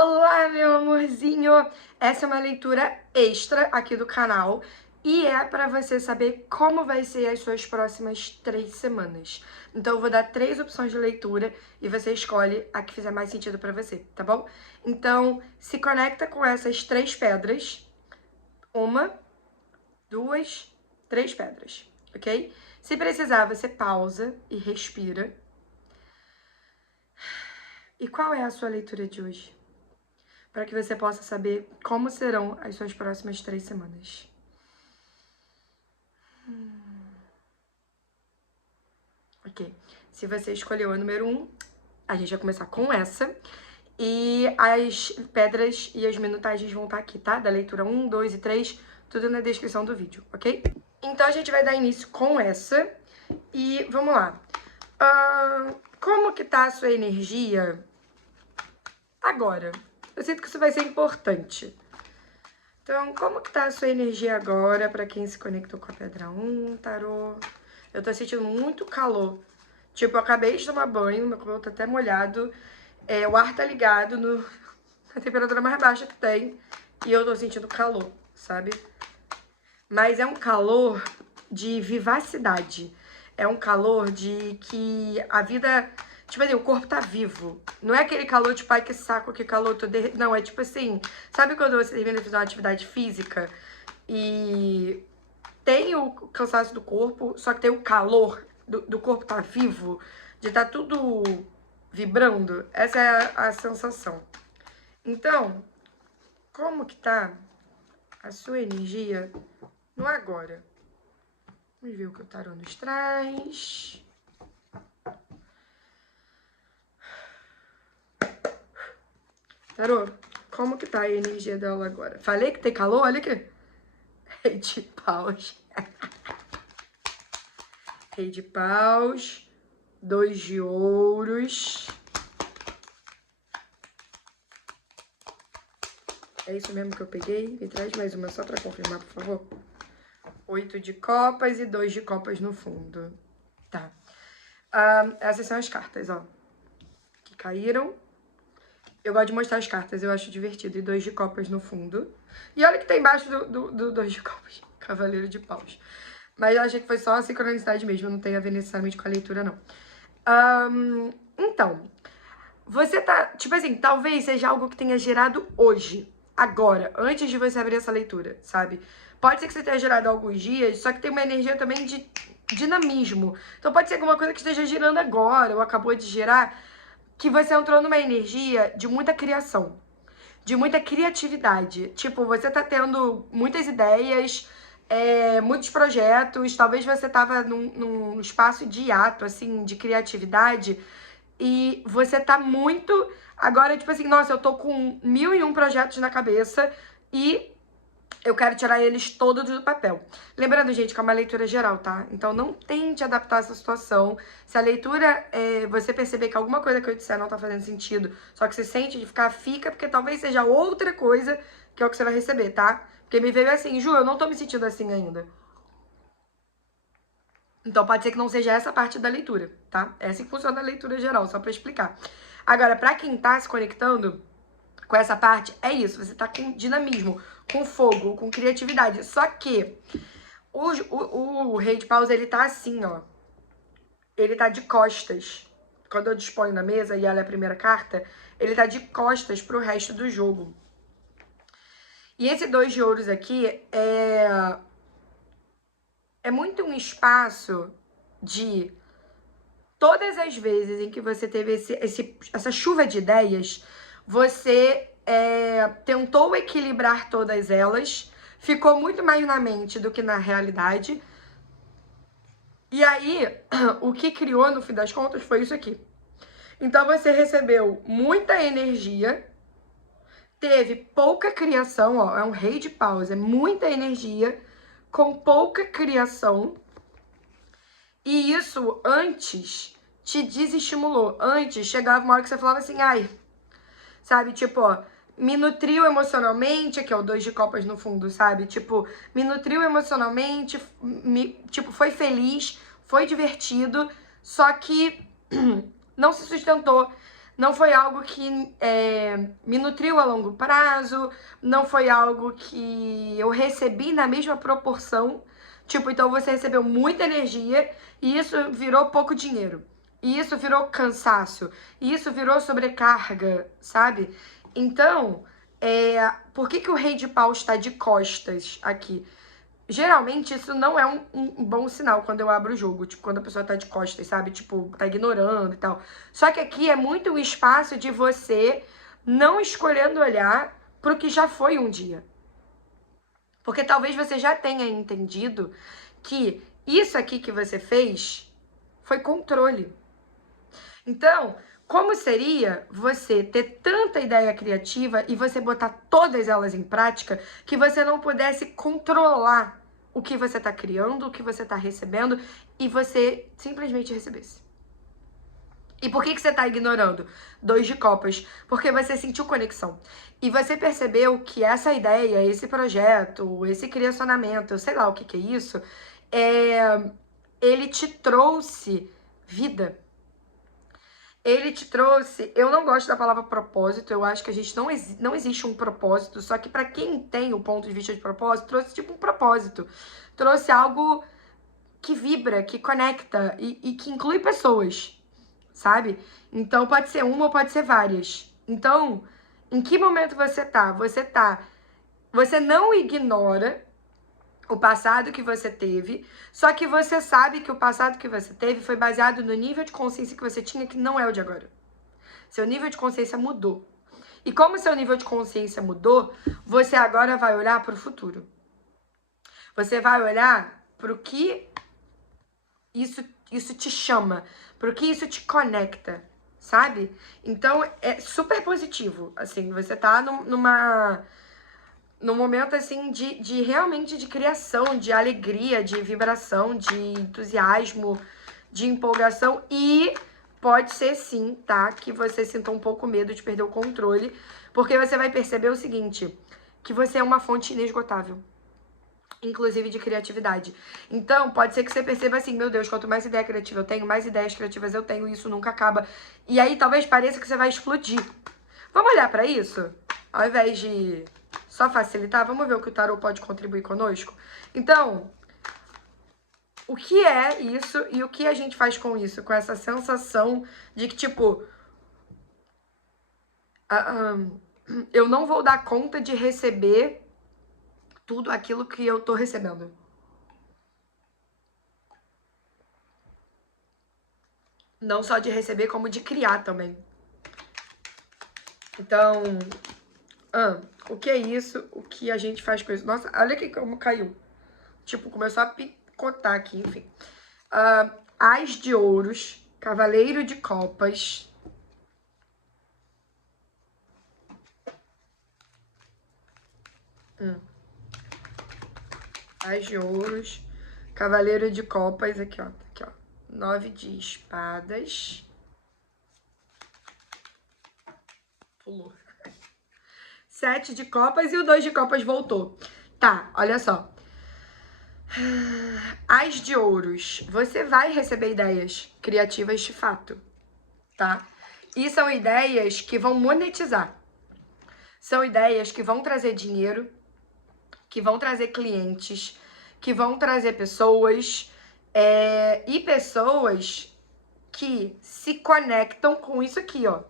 Olá, meu amorzinho! Essa é uma leitura extra aqui do canal e é para você saber como vai ser as suas próximas 3 semanas. Então, eu vou dar 3 opções de leitura e você escolhe a que fizer mais sentido para você, tá bom? Então, se conecta com essas 3 pedras. 1, 2, 3 pedras, ok? Se precisar, você pausa e respira. E qual é a sua leitura de hoje? Para que você possa saber como serão as suas próximas 3 semanas. Ok. Se você escolheu a número 1, a gente vai começar com essa. E as pedras e as minutagens vão estar aqui, tá? Da leitura 1, 2 e 3, tudo na descrição do vídeo, ok? Então a gente vai dar início com essa. E vamos lá. Como que tá a sua energia agora? Eu sinto que isso vai ser importante. Então, como que tá a sua energia agora, pra quem se conectou com a pedra 1, tarô? Eu tô sentindo muito calor. Tipo, eu acabei de tomar banho, meu cabelo tá até molhado, o ar tá ligado na temperatura mais baixa que tem, e eu tô sentindo calor, sabe? Mas é um calor de vivacidade. É um calor de que a vida... Tipo assim, o corpo tá vivo. Não é aquele calor tipo, ai que saco, que calor, tô derretendo. Não, é tipo assim, sabe quando você termina de fazer uma atividade física e tem o cansaço do corpo, só que tem o calor do corpo tá vivo, de tá tudo vibrando? Essa é a sensação. Então, como que tá a sua energia no agora? Vamos ver o que o tarô nos traz. Tarô, como que tá a energia dela agora? Falei que tem calor? Olha aqui. Rei de paus. Rei de paus. 2 de ouros. É isso mesmo que eu peguei? Me traz mais uma só pra confirmar, por favor. 8 de copas e 2 de copas no fundo. Tá. Essas são as cartas, ó. Que caíram. Eu gosto de mostrar as cartas, eu acho divertido. E 2 de copas no fundo. E olha que tá embaixo do 2 de copas. Cavaleiro de paus. Mas eu achei que foi só a sincronicidade mesmo. Não tem a ver necessariamente com a leitura, não. Então, você tá... Tipo assim, talvez seja algo que tenha gerado hoje. Agora, antes de você abrir essa leitura, sabe? Pode ser que você tenha gerado há alguns dias, só que tem uma energia também de dinamismo. Então pode ser alguma coisa que esteja girando agora, ou acabou de gerar, que você entrou numa energia de muita criação, de muita criatividade. Tipo, você tá tendo muitas ideias, muitos projetos, talvez você tava num espaço de hiato, assim, de criatividade, e você tá muito... Agora, tipo assim, nossa, eu tô com 1001 projetos na cabeça e eu quero tirar eles todos do papel. Lembrando, gente, que é uma leitura geral, tá? Então não tente adaptar essa situação. Se a leitura, você perceber que alguma coisa que eu disser não tá fazendo sentido, só que você sente de ficar, fica, porque talvez seja outra coisa que é o que você vai receber, tá? Porque me veio assim, Ju, eu não tô me sentindo assim ainda. Então pode ser que não seja essa parte da leitura, tá? É assim que funciona a leitura geral, só pra explicar. Agora, pra quem tá se conectando com essa parte, é isso, você tá com dinamismo, com fogo, com criatividade. Só que o rei de paus, ele tá assim, ó. Ele tá de costas. Quando eu disponho na mesa e ela é a primeira carta, ele tá de costas pro resto do jogo. E esse 2 de ouros aqui é muito um espaço de... Todas as vezes em que você teve essa chuva de ideias, você tentou equilibrar todas elas, ficou muito mais na mente do que na realidade. E aí, o que criou, no fim das contas, foi isso aqui. Então, você recebeu muita energia, teve pouca criação, ó, é um rei de paus, é muita energia, com pouca criação. E isso, antes, te desestimulou. Antes, chegava uma hora que você falava assim, ai, sabe, tipo, ó, me nutriu emocionalmente, que é o 2 de copas no fundo, sabe? Tipo, me nutriu emocionalmente, tipo, foi feliz, foi divertido, só que não se sustentou não foi algo que me nutriu a longo prazo, não foi algo que eu recebi na mesma proporção. Tipo, então você recebeu muita energia e isso virou pouco dinheiro. E isso virou cansaço. E isso virou sobrecarga, sabe? Então, por que o rei de paus está de costas aqui? Geralmente, isso não é um bom sinal quando eu abro o jogo. Tipo, quando a pessoa tá de costas, sabe? Tipo, tá ignorando e tal. Só que aqui é muito um espaço de você não escolhendo olhar pro que já foi um dia. Porque talvez você já tenha entendido que isso aqui que você fez foi controle. Então, como seria você ter tanta ideia criativa e você botar todas elas em prática que você não pudesse controlar o que você está criando, o que você está recebendo e você simplesmente recebesse? E por que você está ignorando? 2 de copas. Porque você sentiu conexão. E você percebeu que essa ideia, esse projeto, esse criacionamento, sei lá o que é isso, ele te trouxe vida. Ele te trouxe, eu não gosto da palavra propósito, eu acho que a gente não existe um propósito, só que para quem tem o ponto de vista de propósito, trouxe tipo um propósito. Trouxe algo que vibra, que conecta e que inclui pessoas, sabe? Então pode ser uma ou pode ser várias. Então, em que momento você tá? Você não ignora o passado que você teve, só que você sabe que o passado que você teve foi baseado no nível de consciência que você tinha, que não é o de agora. Seu nível de consciência mudou. E como seu nível de consciência mudou, você agora vai olhar para o futuro. Você vai olhar para o que isso te chama, para o que isso te conecta, sabe? Então é super positivo, assim, você tá num momento assim de realmente de criação, de alegria, de vibração, de entusiasmo, de empolgação e pode ser sim, tá? Que você sinta um pouco medo de perder o controle, porque você vai perceber o seguinte, que você é uma fonte inesgotável, inclusive de criatividade. Então, pode ser que você perceba assim, meu Deus, quanto mais ideia criativa eu tenho, mais ideias criativas eu tenho, e isso nunca acaba. E aí talvez pareça que você vai explodir. Vamos olhar pra isso? Ao invés de só facilitar, vamos ver o que o tarot pode contribuir conosco? Então, o que é isso e o que a gente faz com isso? Com essa sensação de que, tipo, eu não vou dar conta de receber tudo aquilo que eu tô recebendo. Não só de receber, como de criar também. Então, o que é isso? O que a gente faz com isso? Nossa, olha aqui como caiu. Tipo, começou a picotar aqui, enfim. As de ouros, cavaleiro de copas. As de ouros, cavaleiro de copas, aqui ó, 9 de espadas. Pulou. 7 de copas e o 2 de copas voltou. Tá, olha só. As de ouros, você vai receber ideias criativas de fato, tá? E são ideias que vão monetizar. São ideias que vão trazer dinheiro, que vão trazer clientes, que vão trazer pessoas, e pessoas que se conectam com isso aqui, ó.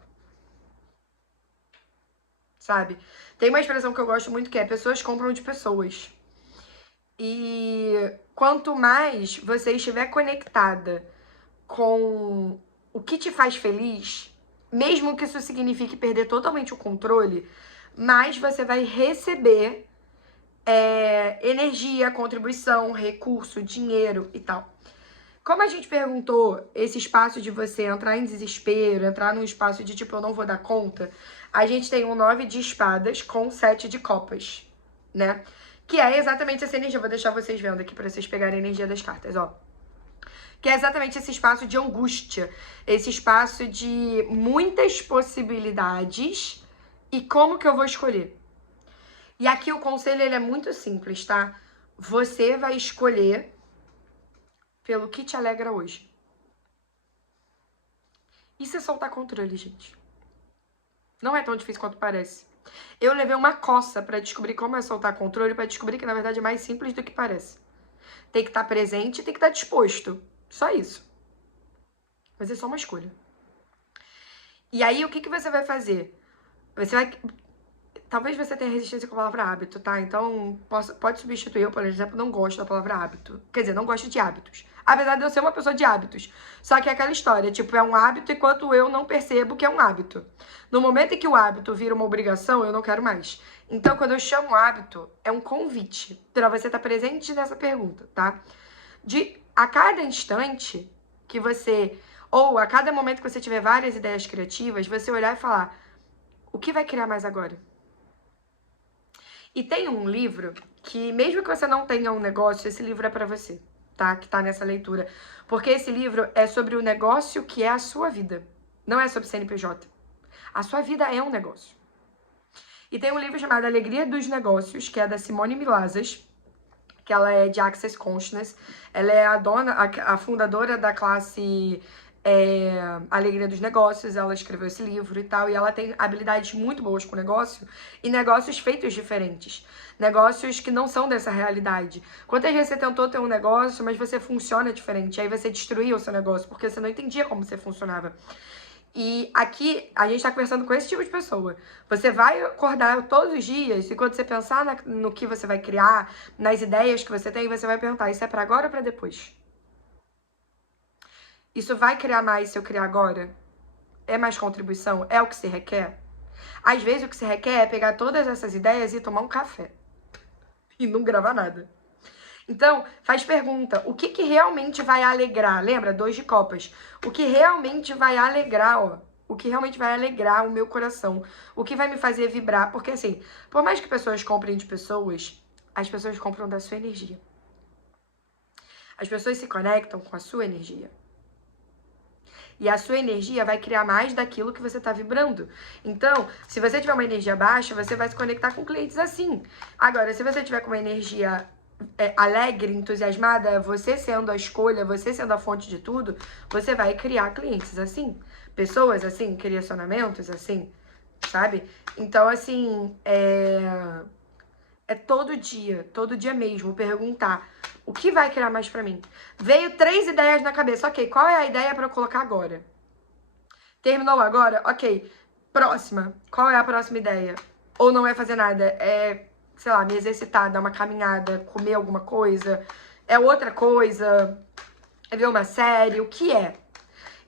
Sabe? Tem uma expressão que eu gosto muito que é pessoas compram de pessoas. E quanto mais você estiver conectada com o que te faz feliz, mesmo que isso signifique perder totalmente o controle, mais você vai receber energia, contribuição, recurso, dinheiro e tal. Como a gente perguntou, esse espaço de você entrar em desespero, entrar num espaço de tipo, eu não vou dar conta, a gente tem um 9 de espadas com 7 de copas, né? Que é exatamente essa energia. Eu vou deixar vocês vendo aqui pra vocês pegarem a energia das cartas, ó. Que é exatamente esse espaço de angústia, esse espaço de muitas possibilidades e como que eu vou escolher? E aqui o conselho ele é muito simples, tá? Você vai escolher pelo que te alegra hoje. Isso é soltar controle, gente. Não é tão difícil quanto parece. Eu levei uma coça pra descobrir como é soltar controle, pra descobrir que, na verdade, é mais simples do que parece. Tem que estar presente e tem que estar disposto. Só isso. Mas é só uma escolha. E aí, o que, que você vai fazer? Você vai... Talvez você tenha resistência com a palavra hábito, tá? Então, pode substituir. Eu, por exemplo, não gosto da palavra hábito. Quer dizer, não gosto de hábitos. Apesar de eu ser uma pessoa de hábitos. Só que é aquela história, tipo, é um hábito enquanto eu não percebo que é um hábito. No momento em que o hábito vira uma obrigação, eu não quero mais. Então, quando eu chamo hábito, é um convite para você estar presente nessa pergunta, tá? A cada instante que você... Ou a cada momento que você tiver várias ideias criativas, você olhar e falar, o que vai criar mais agora? E tem um livro que, mesmo que você não tenha um negócio, esse livro é pra você, tá? Que tá nessa leitura. Porque esse livro é sobre o negócio que é a sua vida. Não é sobre CNPJ. A sua vida é um negócio. E tem um livro chamado Alegria dos Negócios, que é da Simone Milazas, que ela é de Access Consciousness. Ela é a fundadora da classe Alegria dos Negócios. Ela escreveu esse livro e tal, e ela tem habilidades muito boas com negócio e negócios feitos diferentes. Negócios que não são dessa realidade. Quantas vezes você tentou ter um negócio, mas você funciona diferente, aí você destruiu o seu negócio, porque você não entendia como você funcionava. E aqui a gente tá conversando com esse tipo de pessoa. Você vai acordar todos os dias e quando você pensar no que você vai criar, nas ideias que você tem, você vai perguntar, isso é pra agora ou pra depois? Isso vai criar mais se eu criar agora? É mais contribuição? É o que se requer? Às vezes o que se requer é pegar todas essas ideias e tomar um café. E não gravar nada. Então, faz pergunta, o que realmente vai alegrar? Lembra? 2 de copas. O que realmente vai alegrar, ó. O que realmente vai alegrar o meu coração. O que vai me fazer vibrar. Porque assim, por mais que pessoas comprem de pessoas, as pessoas compram da sua energia. As pessoas se conectam com a sua energia. E a sua energia vai criar mais daquilo que você está vibrando. Então, se você tiver uma energia baixa, você vai se conectar com clientes assim. Agora, se você tiver com uma energia alegre, entusiasmada, você sendo a escolha, você sendo a fonte de tudo, você vai criar clientes assim. Pessoas assim, relacionamentos assim, sabe? Então, assim, é todo dia mesmo, perguntar o que vai criar mais pra mim. Veio 3 ideias na cabeça, ok, qual é a ideia pra eu colocar agora? Terminou agora? Ok, próxima, qual é a próxima ideia? Ou não é fazer nada, é, sei lá, me exercitar, dar uma caminhada, comer alguma coisa, é outra coisa, é ver uma série, o que é?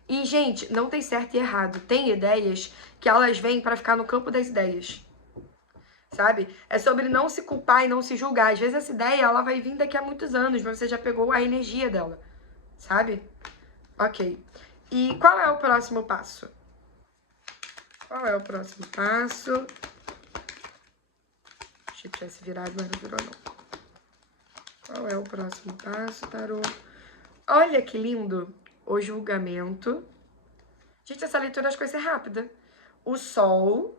E, gente, não tem certo e errado, tem ideias que elas vêm pra ficar no campo das ideias. Sabe? É sobre não se culpar e não se julgar. Às vezes essa ideia, ela vai vir daqui a muitos anos, mas você já pegou a energia dela, sabe? Ok. E qual é o próximo passo? Qual é o próximo passo? Achei que tivesse virado, mas não virou não. Qual é o próximo passo, tarô? Olha que lindo! O julgamento. Gente, essa leitura acho que vai ser rápida. O sol.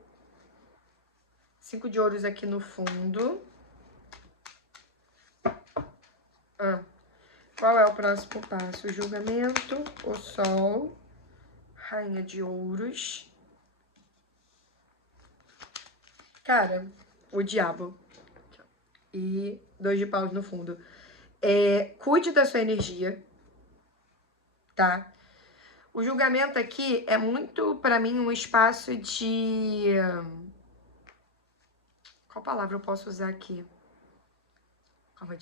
5 de ouros aqui no fundo. Qual é o próximo passo? O julgamento, o sol, rainha de ouros. Cara, o diabo. E 2 de paus no fundo. Cuide da sua energia, tá? O julgamento aqui é muito, pra mim, um espaço de... Qual palavra eu posso usar aqui? Calma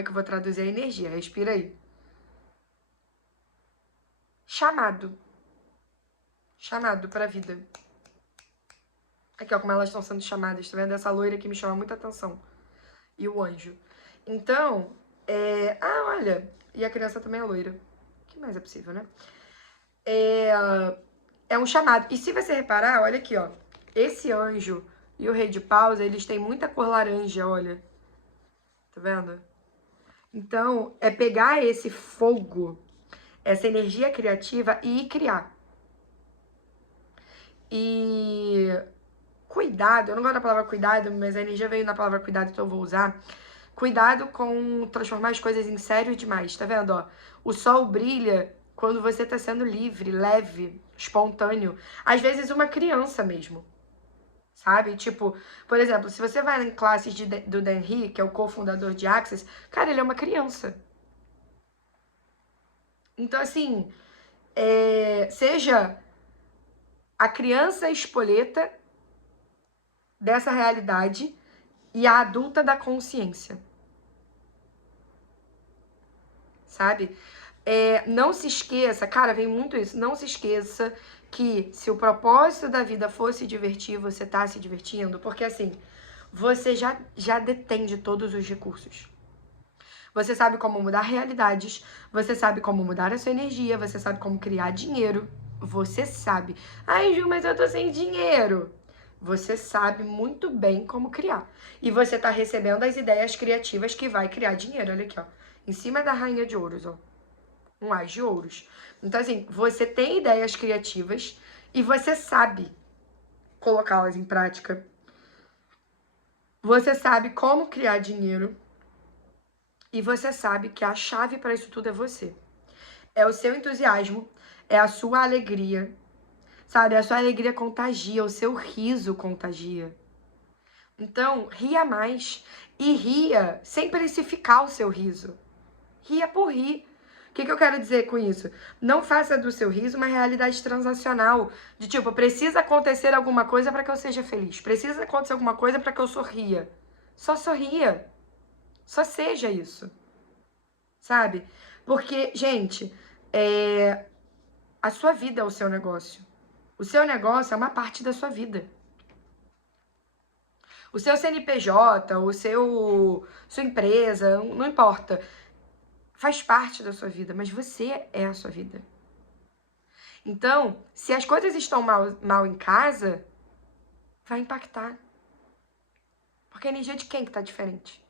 aí que eu vou traduzir a energia. Respira aí. Chamado. Chamado pra vida. Aqui, ó, como elas estão sendo chamadas. Tá vendo? Essa loira aqui me chama muita atenção. E o anjo. Então, olha. E a criança também é loira. O que mais é possível, né? É um chamado. E se você reparar, olha aqui, ó. Esse anjo e o rei de paus, eles têm muita cor laranja, olha. Tá vendo? Então, é pegar esse fogo, essa energia criativa e ir criar. E cuidado, eu não gosto da palavra cuidado, mas a energia veio na palavra cuidado, então eu vou usar. Cuidado com transformar as coisas em sério demais, tá vendo, ó? O sol brilha quando você tá sendo livre, leve, espontâneo. Às vezes uma criança mesmo, sabe? Tipo, por exemplo, se você vai em classes do Dan He, que é o cofundador de Access, cara, ele é uma criança. Então, assim, seja a criança espoleta dessa realidade e a adulta da consciência. Sabe? Não se esqueça, cara, vem muito isso, não se esqueça que se o propósito da vida fosse divertir, você tá se divertindo, porque assim, você já detém de todos os recursos. Você sabe como mudar realidades, você sabe como mudar a sua energia, você sabe como criar dinheiro, você sabe. Ai, Ju, mas eu tô sem dinheiro. Você sabe muito bem como criar. E você tá recebendo as ideias criativas que vai criar dinheiro. Olha aqui, ó. Em cima da rainha de ouros, ó. Um as de ouros. Então, assim, você tem ideias criativas e você sabe colocá-las em prática. Você sabe como criar dinheiro. E você sabe que a chave para isso tudo é você. É o seu entusiasmo, é a sua alegria, sabe? A sua alegria contagia, o seu riso contagia. Então, ria mais e ria sem precificar o seu riso. Ria por rir. O que eu quero dizer com isso? Não faça do seu riso uma realidade transacional. De tipo, precisa acontecer alguma coisa para que eu seja feliz. Precisa acontecer alguma coisa para que eu sorria. Só sorria. Só seja isso. Sabe? Porque, gente, a sua vida é o seu negócio. O seu negócio é uma parte da sua vida. O seu CNPJ, sua empresa, não importa. Faz parte da sua vida, mas você é a sua vida. Então, se as coisas estão mal em casa, vai impactar. Porque a energia de quem que tá diferente?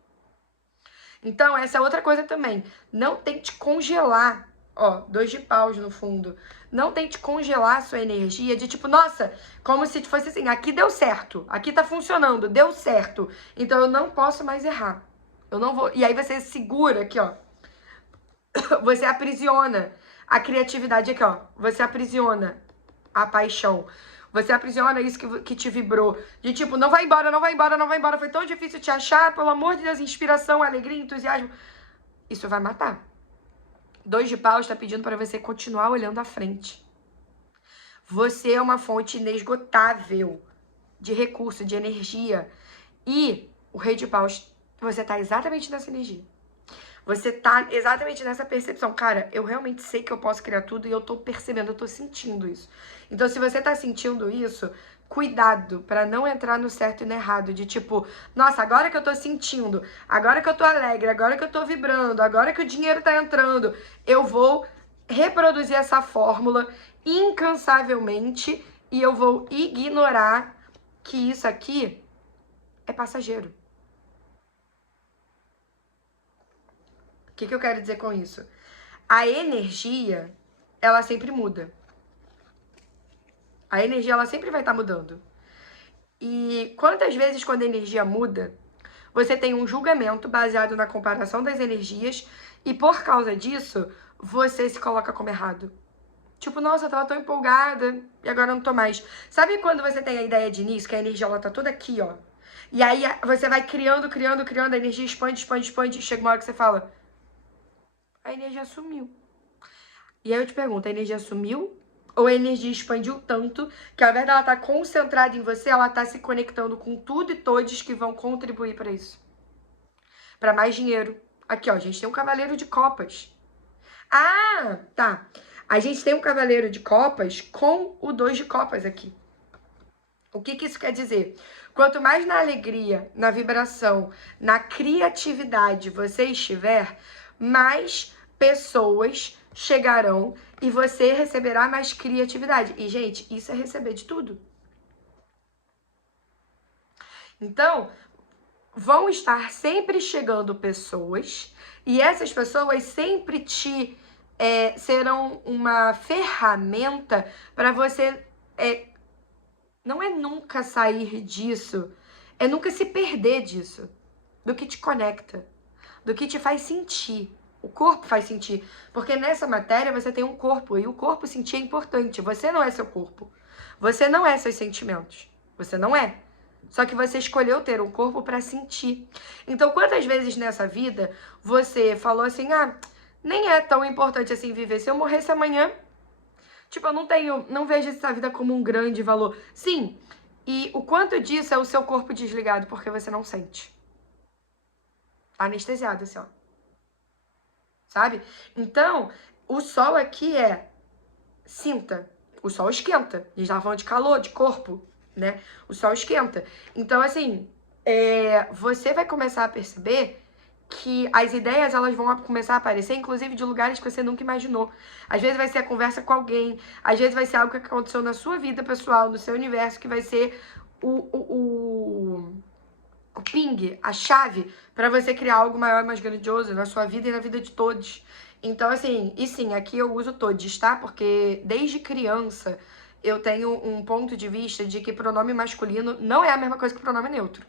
Então, essa é outra coisa também. Não tente congelar. Ó, 2 de paus no fundo. Não tente congelar a sua energia de tipo, nossa, como se fosse assim, aqui deu certo, aqui tá funcionando, deu certo. Então eu não posso mais errar. Eu não vou. E aí você segura aqui, ó. Você aprisiona a criatividade aqui, ó. Você aprisiona a paixão. Você aprisiona isso que te vibrou. De tipo, não vai embora, não vai embora, não vai embora. Foi tão difícil te achar, pelo amor de Deus, inspiração, alegria, entusiasmo. Isso vai matar. 2 de paus está pedindo para você continuar olhando à frente. Você é uma fonte inesgotável de recurso, de energia. E o rei de paus, você tá exatamente nessa energia. Você tá exatamente nessa percepção. Cara, eu realmente sei que eu posso criar tudo e eu tô percebendo, eu tô sentindo isso. Então, se você tá sentindo isso, cuidado pra não entrar no certo e no errado. De tipo, nossa, agora que eu tô sentindo, agora que eu tô alegre, agora que eu tô vibrando, agora que o dinheiro tá entrando, eu vou reproduzir essa fórmula incansavelmente e eu vou ignorar que isso aqui é passageiro. O que eu quero dizer com isso? A energia, ela sempre muda. A energia, ela sempre vai estar mudando. E quantas vezes, quando a energia muda, você tem um julgamento baseado na comparação das energias e, por causa disso, você se coloca como errado. Tipo, nossa, eu tava tão empolgada e agora eu não tô mais. Sabe quando você tem a ideia de início, que a energia, ela tá toda aqui, ó? E aí você vai criando, a energia expande, e chega uma hora que você fala, a energia sumiu. E aí eu te pergunto, a energia sumiu? Ou a energia expandiu tanto que ao invés dela estar concentrada em você, ela está se conectando com tudo e todos que vão contribuir para isso? Para mais dinheiro. Aqui, ó, a gente tem um cavaleiro de copas. Ah, tá. A gente tem um cavaleiro de copas com o 2 de copas aqui. O que isso quer dizer? Quanto mais na alegria, na vibração, na criatividade você estiver, mais pessoas chegarão e você receberá mais criatividade. E, gente, isso é receber de tudo. Então, vão estar sempre chegando pessoas e essas pessoas sempre te serão uma ferramenta para você não é nunca sair disso, é nunca se perder disso, do que te conecta, do que te faz sentir. O corpo faz sentir. Porque nessa matéria você tem um corpo. E o corpo sentir é importante. Você não é seu corpo. Você não é seus sentimentos. Você não é. Só que você escolheu ter um corpo para sentir. Então, quantas vezes nessa vida você falou assim, ah, nem é tão importante assim viver. Se eu morresse amanhã, tipo, eu não vejo essa vida como um grande valor. Sim, e o quanto disso é o seu corpo desligado porque você não sente. Anestesiado, assim, ó. Sabe? Então, o sol aqui é sinta. O sol esquenta. A gente tava falando de calor, de corpo, né? O sol esquenta. Então, assim, você vai começar a perceber que as ideias, elas vão começar a aparecer, inclusive de lugares que você nunca imaginou. Às vezes vai ser a conversa com alguém, às vezes vai ser algo que aconteceu na sua vida pessoal, no seu universo, que vai ser o ping, a chave, para você criar algo maior e mais grandioso na sua vida e na vida de todos. Então, assim, e sim, aqui eu uso todos, tá? Porque desde criança eu tenho um ponto de vista de que pronome masculino não é a mesma coisa que pronome neutro.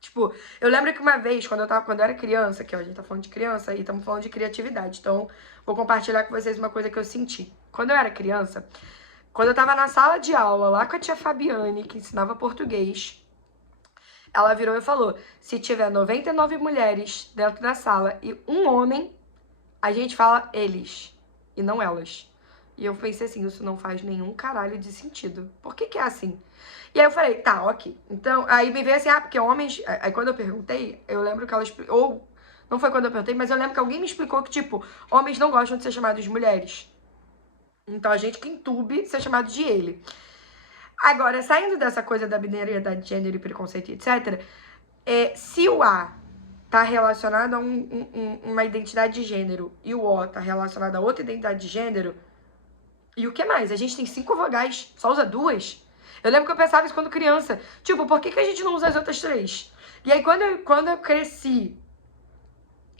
Tipo, eu lembro que uma vez, quando eu era criança, que ó, a gente tá falando de criança e estamos falando de criatividade, então vou compartilhar com vocês uma coisa que eu senti. Quando eu era criança, quando eu tava na sala de aula, lá com a tia Fabiane, que ensinava português, ela virou e falou, se tiver 99 mulheres dentro da sala e um homem, a gente fala eles e não elas. E eu pensei assim, isso não faz nenhum caralho de sentido. Por que que é assim? E aí eu falei, tá, ok. Então, aí me veio assim, ah, porque homens... Aí quando eu perguntei, eu lembro que ela explicou... Ou, não foi quando eu perguntei, mas eu lembro que alguém me explicou que, tipo, homens não gostam de ser chamados de mulheres. Então a gente que entube ser chamado de ele. Agora, saindo dessa coisa da binariedade de gênero e preconceito, etc., se o A tá relacionado a uma identidade de gênero e o O tá relacionado a outra identidade de gênero, e o que mais? A gente tem 5 vogais, só usa 2? Eu lembro que eu pensava isso quando criança. Tipo, por que a gente não usa as outras 3? E aí, quando eu cresci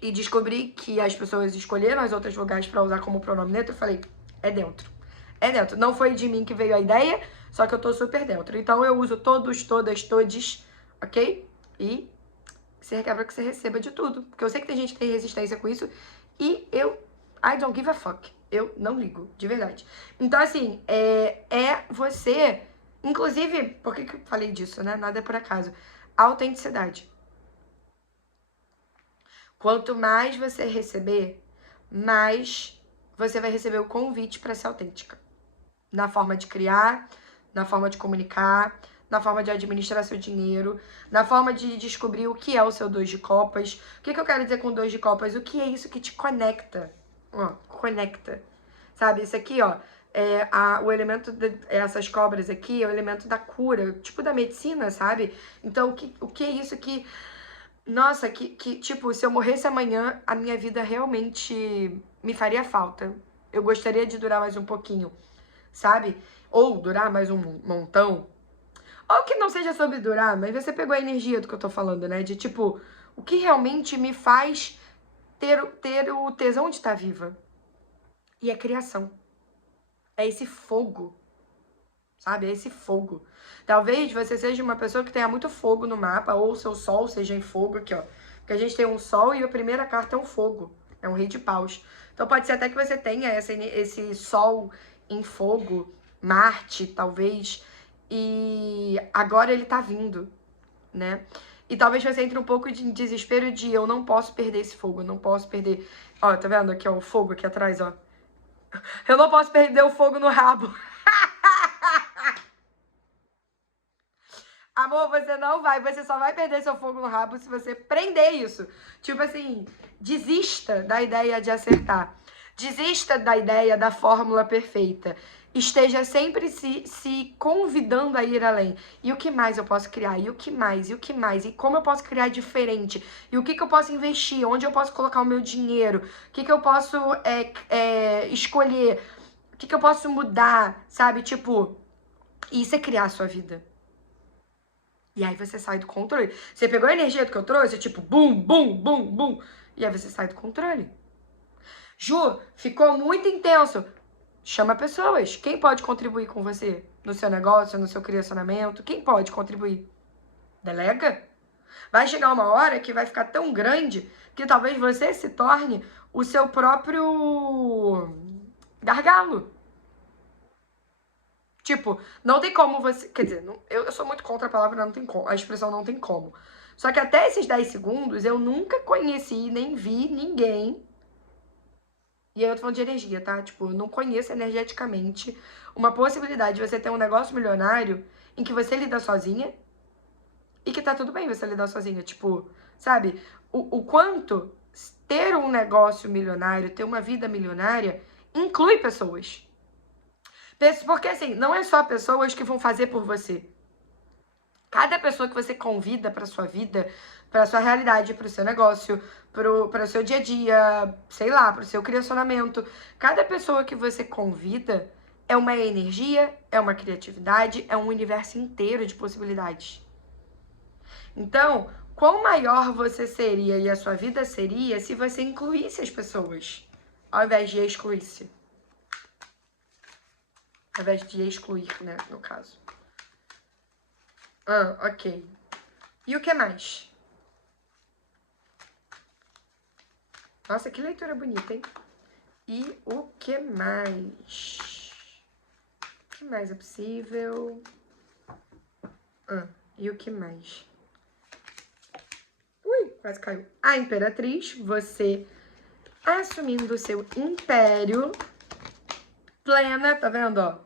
e descobri que as pessoas escolheram as outras vogais pra usar como pronome neutro, eu falei, é dentro. É dentro. Não foi de mim que veio a ideia, só que eu tô super dentro. Então, eu uso todos, todas, todes, ok? E você requebra que você receba de tudo. Porque eu sei que tem gente que tem resistência com isso. E I don't give a fuck. Eu não ligo, de verdade. Então, assim, você... Inclusive, por que eu falei disso, né? Nada é por acaso. Autenticidade. Quanto mais você receber, mais você vai receber o convite para ser autêntica. Na forma de criar, na forma de comunicar, na forma de administrar seu dinheiro, na forma de descobrir o que é o seu 2 de copas. O que eu quero dizer com 2 de copas? O que é isso que te conecta? Ó, conecta. Sabe, isso aqui, ó, o elemento essas cobras aqui é o elemento da cura, tipo da medicina, sabe? Então, o que é isso que... Nossa, tipo, se eu morresse amanhã, a minha vida realmente me faria falta. Eu gostaria de durar mais um pouquinho, sabe? Ou durar mais um montão. Ou que não seja sobre durar, mas você pegou a energia do que eu tô falando, né? De tipo, o que realmente me faz ter o tesão de estar viva. E a criação. É esse fogo, sabe? É esse fogo. Talvez você seja uma pessoa que tenha muito fogo no mapa, ou o seu sol seja em fogo aqui, ó. Porque a gente tem um sol e a primeira carta é um fogo. É um rei de paus. Então pode ser até que você tenha esse sol em fogo, Marte, talvez. E agora ele tá vindo, né? E talvez você entre um pouco de desespero de eu não posso perder esse fogo, eu não posso perder... Ó, tá vendo aqui, ó, o fogo aqui atrás, ó. Eu não posso perder o fogo no rabo. Amor, você só vai perder seu fogo no rabo se você prender isso. Tipo assim, desista da ideia de acertar. Desista da ideia da fórmula perfeita. Esteja sempre se convidando a ir além. E o que mais eu posso criar? E o que mais? E o que mais? E como eu posso criar diferente? E o que eu posso investir? Onde eu posso colocar o meu dinheiro? O que eu posso escolher? O que eu posso mudar? Sabe? Tipo, isso é criar a sua vida. E aí você sai do controle. Você pegou a energia do que eu trouxe, tipo, bum, bum, bum, bum. E aí você sai do controle. Ju, ficou muito intenso. Chama pessoas. Quem pode contribuir com você? No seu negócio, no seu criacionamento? Quem pode contribuir? Delega. Vai chegar uma hora que vai ficar tão grande que talvez você se torne o seu próprio gargalo. Tipo, não tem como você... Quer dizer, eu sou muito contra a palavra não tem como, a expressão não tem como. Só que até esses 10 segundos eu nunca conheci, nem vi ninguém. E aí eu tô falando de energia, tá? Tipo, eu não conheço energeticamente uma possibilidade de você ter um negócio milionário em que você lida sozinha e que tá tudo bem você lidar sozinha. Tipo, sabe? O quanto ter um negócio milionário, ter uma vida milionária, inclui pessoas. Porque assim, não é só pessoas que vão fazer por você. Cada pessoa que você convida para sua vida, para sua realidade, para o seu negócio, para o seu dia a dia, sei lá, para o seu criacionamento, cada pessoa que você convida é uma energia, é uma criatividade, é um universo inteiro de possibilidades. Então, quão maior você seria e a sua vida seria se você incluísse as pessoas, ao invés de excluir-se. Ao invés de excluir, né, no caso. Ok. E o que mais? Nossa, que leitura bonita, hein? E o que mais? O que mais é possível? E o que mais? Ui, quase caiu. A Imperatriz, você assumindo o seu império plena, tá vendo, ó?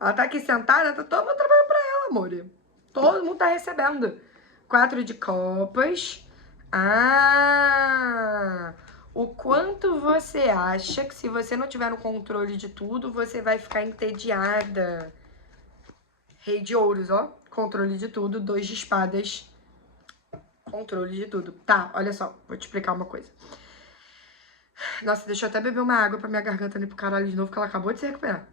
Ela tá aqui sentada, tá todo mundo trabalhando pra ela, amor. Todo mundo tá recebendo. 4 de copas. O quanto você acha que se você não tiver no controle de tudo, você vai ficar entediada. Rei de ouros, ó. Controle de tudo. 2 de espadas. Controle de tudo. Tá, olha só. Vou te explicar uma coisa. Nossa, deixa eu até beber uma água pra minha garganta ir pro caralho de novo, que ela acabou de se recuperar.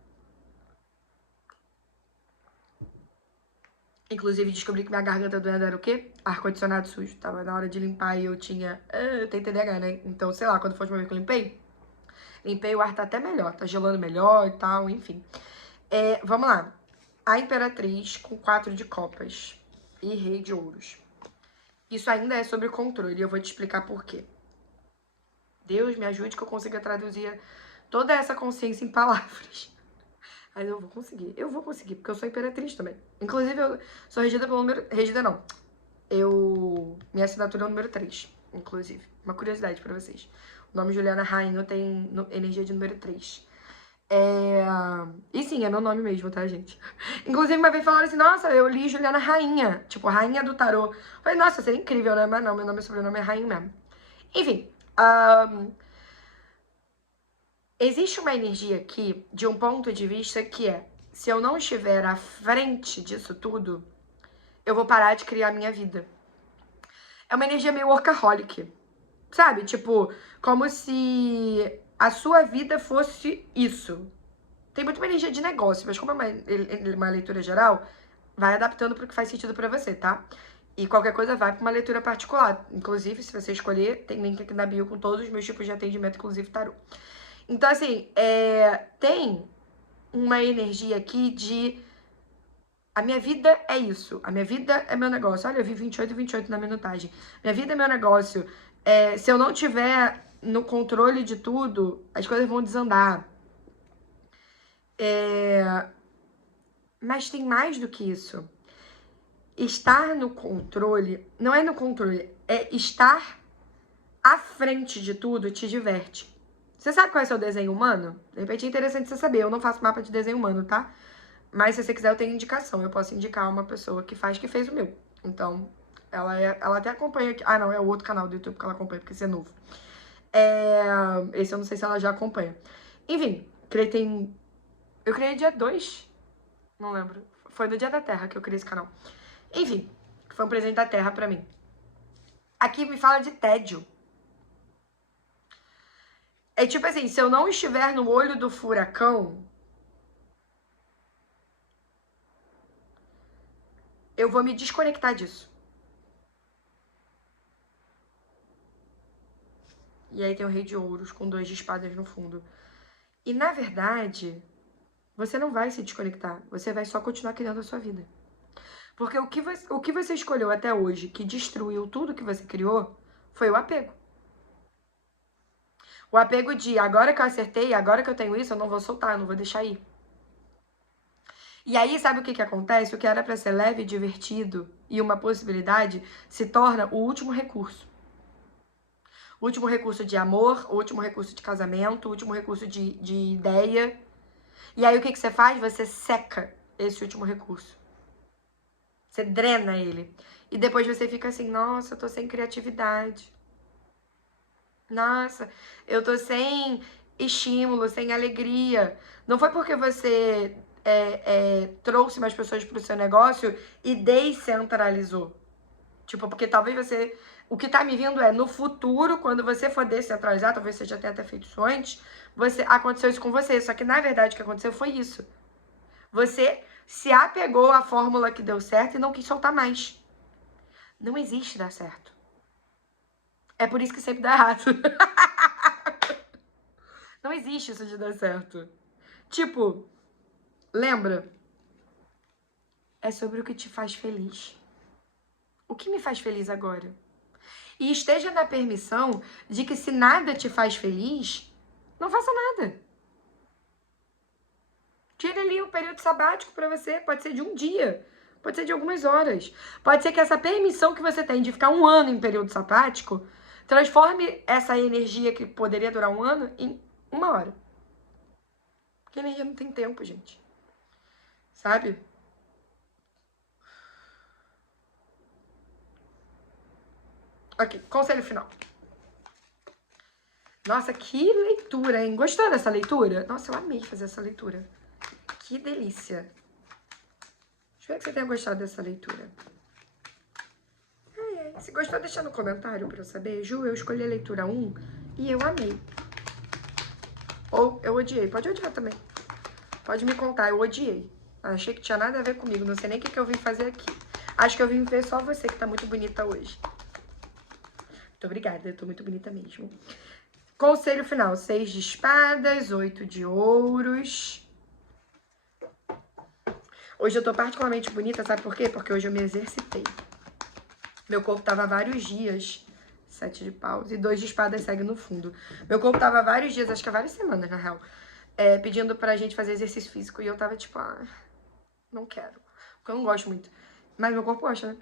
Inclusive, descobri que minha garganta doendo era o quê? Ar-condicionado sujo. Tava na hora de limpar e eu tinha... eu tenho TDAH, né? Então, sei lá, quando foi a última vez que eu limpei, o ar tá até melhor. Tá gelando melhor e tal, enfim. Vamos lá. A Imperatriz com 4 de copas e Rei de ouros. Isso ainda é sobre controle e eu vou te explicar por quê. Deus me ajude que eu consiga traduzir toda essa consciência em palavras. Mas eu vou conseguir, porque eu sou imperatriz também. Inclusive, eu sou regida pelo número... Regida não. Minha assinatura é o número 3, inclusive. Uma curiosidade pra vocês. O nome Juliana Rainho tem energia de número 3. E sim, é meu nome mesmo, tá, gente? Inclusive, uma vez falaram assim, nossa, eu li Juliana Rainha. Tipo, Rainha do Tarô. Eu falei, nossa, seria incrível, né? Mas não, meu nome e sobrenome é Rainha mesmo. Enfim, existe uma energia aqui, de um ponto de vista que é, se eu não estiver à frente disso tudo, eu vou parar de criar a minha vida. É uma energia meio workaholic, sabe? Tipo, como se a sua vida fosse isso. Tem muito uma energia de negócio, mas como é uma leitura geral, vai adaptando pro que faz sentido pra você, tá? E qualquer coisa vai pra uma leitura particular. Inclusive, se você escolher, tem link aqui na bio com todos os meus tipos de atendimento, inclusive tarô. Então, assim, tem uma energia aqui de... A minha vida é isso. A minha vida é meu negócio. Olha, eu vi 28 e 28 na minutagem. Minha vida é meu negócio. Se eu não tiver no controle de tudo, as coisas vão desandar. Mas tem mais do que isso. Estar no controle, não é no controle, é estar à frente de tudo te diverte. Você sabe qual é o seu desenho humano? De repente é interessante você saber. Eu não faço mapa de desenho humano, tá? Mas se você quiser, eu tenho indicação. Eu posso indicar uma pessoa que fez o meu. Então, ela até acompanha aqui. Ah, não, é o outro canal do YouTube que ela acompanha, porque esse é novo. Esse eu não sei se ela já acompanha. Enfim, eu criei dia 2. Não lembro. Foi no Dia da Terra que eu criei esse canal. Enfim, foi um presente da Terra pra mim. Aqui me fala de tédio. É tipo assim, se eu não estiver no olho do furacão, eu vou me desconectar disso. E aí tem o Rei de Ouros com 2 de espadas no fundo. E na verdade, você não vai se desconectar. Você vai só continuar criando a sua vida. Porque o que você escolheu até hoje, que destruiu tudo que você criou, foi o apego. O apego de agora que eu acertei, agora que eu tenho isso, eu não vou soltar, eu não vou deixar ir. E aí, sabe o que que acontece? O que era pra ser leve, divertido e uma possibilidade se torna o último recurso. O último recurso de amor, o último recurso de casamento, o último recurso de ideia. E aí, o que que você faz? Você seca esse último recurso. Você drena ele. E depois você fica assim, nossa, eu tô sem criatividade. Nossa, eu tô sem estímulo, sem alegria. Não foi porque você trouxe mais pessoas pro seu negócio e descentralizou. Tipo, porque talvez você... O que tá me vindo é, no futuro, quando você for descentralizar, talvez você já tenha até feito isso antes, aconteceu isso com você. Só que, na verdade, o que aconteceu foi isso. Você se apegou à fórmula que deu certo e não quis soltar mais. Não existe dar certo. É por isso que sempre dá errado. Não existe isso de dar certo. Tipo, lembra? É sobre o que te faz feliz. O que me faz feliz agora? E esteja na permissão de que se nada te faz feliz, não faça nada. Tire ali um período sabático pra você. Pode ser de um dia, pode ser de algumas horas. Pode ser que essa permissão que você tem de ficar um ano em período sabático transforme essa energia que poderia durar um ano em uma hora. Porque a energia não tem tempo, gente. Sabe? Ok, conselho final. Nossa, que leitura, hein? Gostou dessa leitura? Nossa, eu amei fazer essa leitura. Que delícia. Espero que você tenha gostado dessa leitura. Se gostou, deixa no comentário pra eu saber. Ju, eu escolhi a leitura 1 e eu amei. Ou eu odiei. Pode odiar também. Pode me contar, eu odiei. Achei que tinha nada a ver comigo. Não sei nem o que eu vim fazer aqui. Acho que eu vim ver só você que tá muito bonita hoje. Muito obrigada, eu tô muito bonita mesmo. Conselho final, 6 de espadas, 8 de ouros. Hoje eu tô particularmente bonita, sabe por quê? Porque hoje eu me exercitei. Meu corpo tava há vários dias, 7 de paus, e 2 de espadas segue no fundo. Meu corpo tava há vários dias, acho que há várias semanas, na real, pedindo pra gente fazer exercício físico. E eu tava tipo, não quero. Porque eu não gosto muito. Mas meu corpo gosta, né?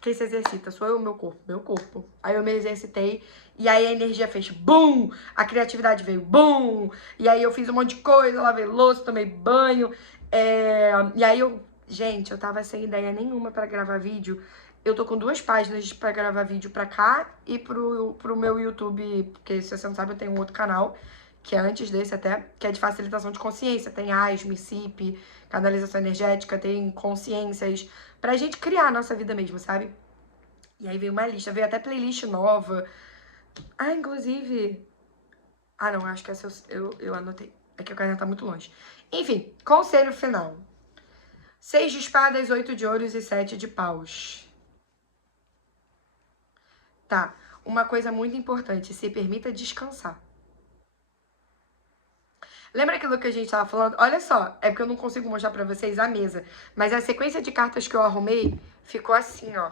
Quem se exercita? Sou eu ou meu corpo? Meu corpo. Aí eu me exercitei e aí a energia fez BUM! A criatividade veio BUM! E aí eu fiz um monte de coisa, lavei louça, tomei banho. E aí gente, eu tava sem ideia nenhuma pra gravar vídeo. Eu tô com 2 páginas pra gravar vídeo pra cá e pro meu YouTube, porque se você não sabe, eu tenho um outro canal, que é antes desse até, que é de facilitação de consciência. Tem ASMR, CIP, canalização energética, tem consciências, pra gente criar a nossa vida mesmo, sabe? E aí veio uma lista, veio até playlist nova. Inclusive... não, acho que essa eu anotei. É que o caderno tá muito longe. Enfim, conselho final. 6 de espadas, 8 de ouros e 7 de paus. Tá, uma coisa muito importante, se permita descansar. Lembra aquilo que a gente tava falando? Olha só, é porque eu não consigo mostrar pra vocês a mesa, mas a sequência de cartas que eu arrumei ficou assim, ó.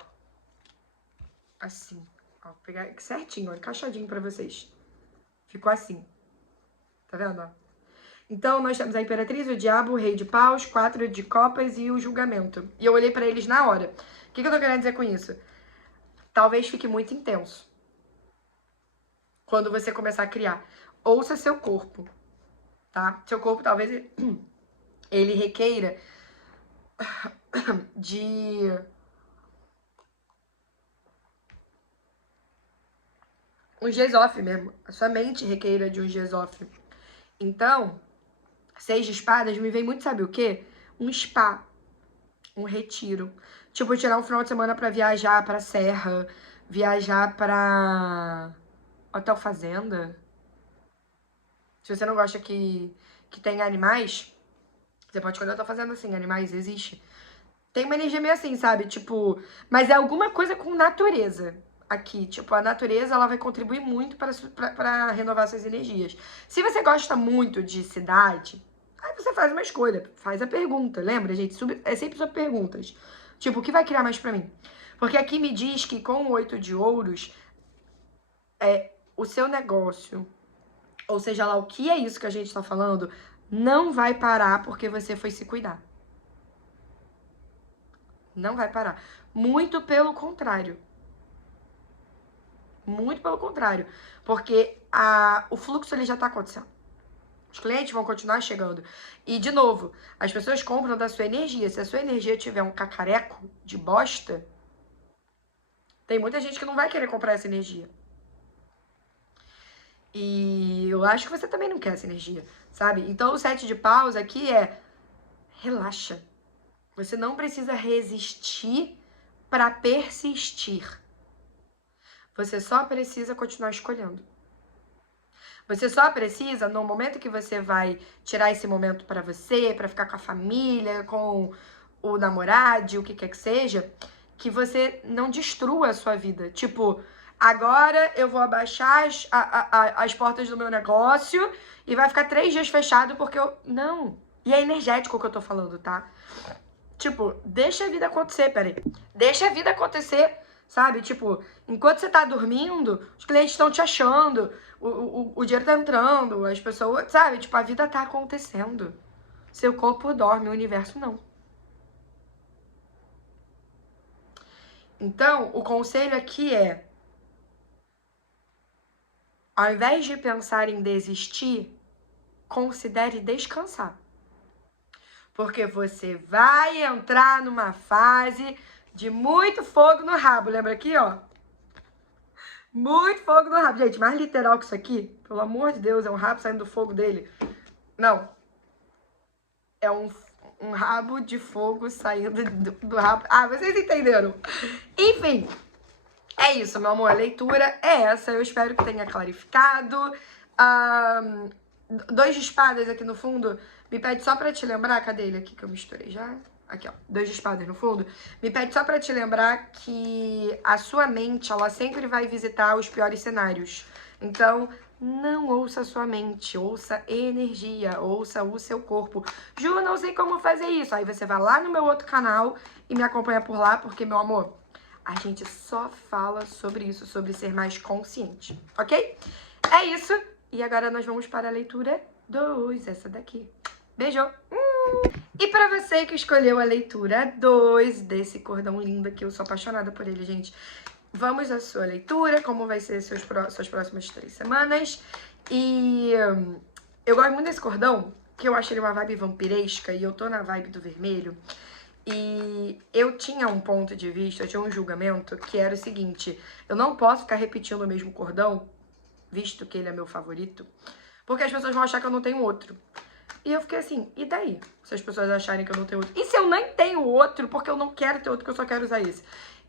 Assim, ó, vou pegar certinho, ó, encaixadinho pra vocês. Ficou assim, tá vendo, ó? Então, nós temos a Imperatriz, o Diabo, o Rei de Paus, 4 de Copas e o Julgamento. E eu olhei pra eles na hora. O que eu tô querendo dizer com isso? Talvez fique muito intenso quando você começar a criar. Ouça seu corpo, tá? Seu corpo talvez ele requeira de um dias off mesmo. A sua mente requeira de um dias off. Então, 6 de espadas me vem muito, sabe o quê? Um spa, um retiro. Tipo, tirar um final de semana pra viajar pra serra, viajar pra hotel fazenda. Se você não gosta que tenha animais, você pode escolher hotel fazenda assim, animais, existe. Tem uma energia meio assim, sabe? Tipo, mas é alguma coisa com natureza aqui. Tipo, a natureza, ela vai contribuir muito para renovar suas energias. Se você gosta muito de cidade, aí você faz uma escolha, faz a pergunta. Lembra, gente? É sempre sobre perguntas. Tipo, o que vai criar mais pra mim? Porque aqui me diz que com o 8 de ouros, o seu negócio, ou seja lá o que é isso que a gente tá falando, não vai parar porque você foi se cuidar. Não vai parar. Muito pelo contrário. Muito pelo contrário. Porque o fluxo ele já tá acontecendo. Os clientes vão continuar chegando. E, de novo, as pessoas compram da sua energia. Se a sua energia tiver um cacareco de bosta, tem muita gente que não vai querer comprar essa energia. E eu acho que você também não quer essa energia, sabe? Então, o 7 de paus aqui é relaxa. Você não precisa resistir para persistir. Você só precisa continuar escolhendo. Você só precisa, no momento que você vai tirar esse momento pra você, pra ficar com a família, com o namorado, o que quer que seja, que você não destrua a sua vida. Tipo, agora eu vou abaixar as portas do meu negócio e vai ficar 3 dias fechado porque eu... Não. E é energético o que eu tô falando, tá? Tipo, deixa a vida acontecer, peraí. Deixa a vida acontecer, sabe? Tipo, enquanto você tá dormindo, os clientes estão te achando, o dinheiro tá entrando, as pessoas, sabe? Tipo, a vida tá acontecendo. Seu corpo dorme, o universo não. Então, o conselho aqui é, ao invés de pensar em desistir, considere descansar. Porque você vai entrar numa fase de muito fogo no rabo. Lembra aqui, ó? Muito fogo no rabo. Gente, mais literal que isso aqui, pelo amor de Deus, é um rabo saindo do fogo dele. Não. É um rabo de fogo saindo do rabo. Ah, vocês entenderam. Enfim, é isso, meu amor. A leitura é essa. Eu espero que tenha clarificado. 2 de espadas aqui no fundo. Me pede só pra te lembrar. Cadê ele aqui que eu misturei já? Aqui, ó. 2 de espadas no fundo. Me pede só pra te lembrar que a sua mente, ela sempre vai visitar os piores cenários. Então, não ouça a sua mente, ouça energia, ouça o seu corpo. Ju, não sei como fazer isso. Aí você vai lá no meu outro canal e me acompanha por lá, porque, meu amor, a gente só fala sobre isso, sobre ser mais consciente, ok? É isso. E agora nós vamos para a leitura 2, essa daqui. Beijo! E pra você que escolheu a leitura 2 desse cordão lindo aqui, eu sou apaixonada por ele, gente. Vamos à sua leitura, como vai ser suas próximas 3 semanas. E eu gosto muito desse cordão, que eu acho ele uma vibe vampiresca e eu tô na vibe do vermelho. E eu tinha um ponto de vista, eu tinha um julgamento que era o seguinte: eu não posso ficar repetindo o mesmo cordão, visto que ele é meu favorito, porque as pessoas vão achar que eu não tenho outro. E eu fiquei assim, e daí? Se as pessoas acharem que eu não tenho outro? E se eu nem tenho outro, porque eu não quero ter outro, que eu só quero usar esse?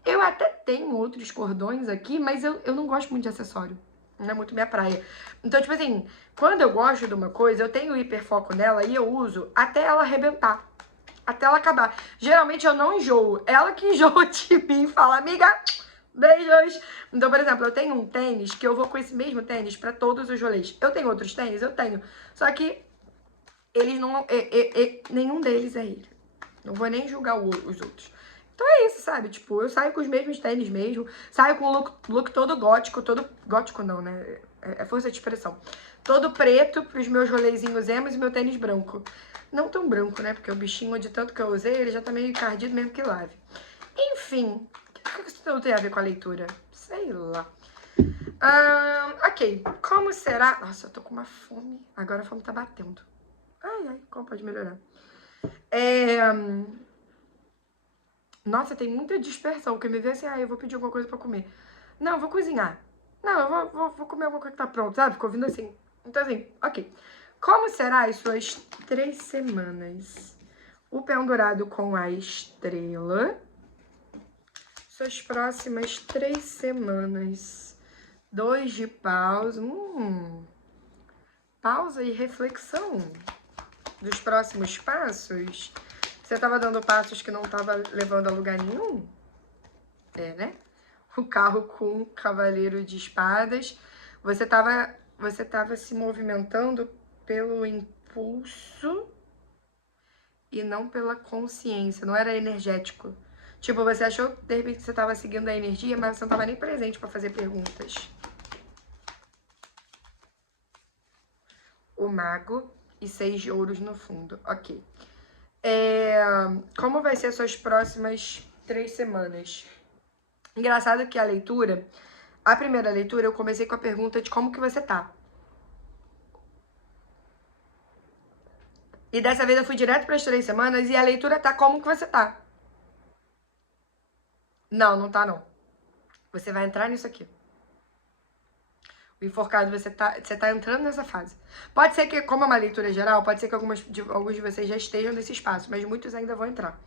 Eu até tenho outros cordões aqui, mas eu não gosto muito de acessório. Não é muito minha praia. Então, tipo assim, quando eu gosto de uma coisa, eu tenho hiperfoco nela e eu uso até ela arrebentar. Até ela acabar. Geralmente eu não enjoo. Ela que enjoa de mim e fala, amiga, beijos. Então, por exemplo, eu tenho um tênis que eu vou com esse mesmo tênis pra todos os rolês. Eu tenho outros tênis? Eu tenho. Só que eles não... nenhum deles é ele. Não vou nem julgar os outros. Então é isso, sabe? Tipo, eu saio com os mesmos tênis mesmo. Saio com o look todo gótico. Todo... Gótico não, né? É força de expressão. Todo preto pros meus rolezinhos emos e meu tênis branco. Não tão branco, né? Porque o bichinho, de tanto que eu usei, ele já tá meio encardido mesmo que lave. Enfim, o que isso tudo tem a ver com a leitura? Sei lá. Ok, como será... Nossa, eu tô com uma fome. Agora a fome tá batendo. Ai, ai, como pode melhorar? Nossa, tem muita dispersão, porque me vê assim, eu vou pedir alguma coisa pra comer. Não, eu vou cozinhar. Não, eu vou comer alguma coisa que tá pronta, sabe? Ficou vindo assim. Então, assim, ok. Como será as suas 3 semanas? O pendurado com a estrela. Suas próximas 3 semanas. 2 de pausa. Pausa e reflexão dos próximos passos. Você tava dando passos que não tava levando a lugar nenhum? É, né? O carro com cavaleiro de espadas. Você tava se movimentando pelo impulso e não pela consciência. Não era energético. Tipo, você achou de repente que você tava seguindo a energia, mas você não tava nem presente pra fazer perguntas. O mago e 6 de ouros no fundo. Ok. Como vai ser as suas próximas 3 semanas? Engraçado que a primeira leitura, eu comecei com a pergunta de como que você tá. E dessa vez eu fui direto para as 3 semanas e a leitura tá como que você tá. Não, não tá não. Você vai entrar nisso aqui. O enforcado, você tá entrando nessa fase. Pode ser que, como é uma leitura geral, pode ser que alguns de vocês já estejam nesse espaço, mas muitos ainda vão entrar.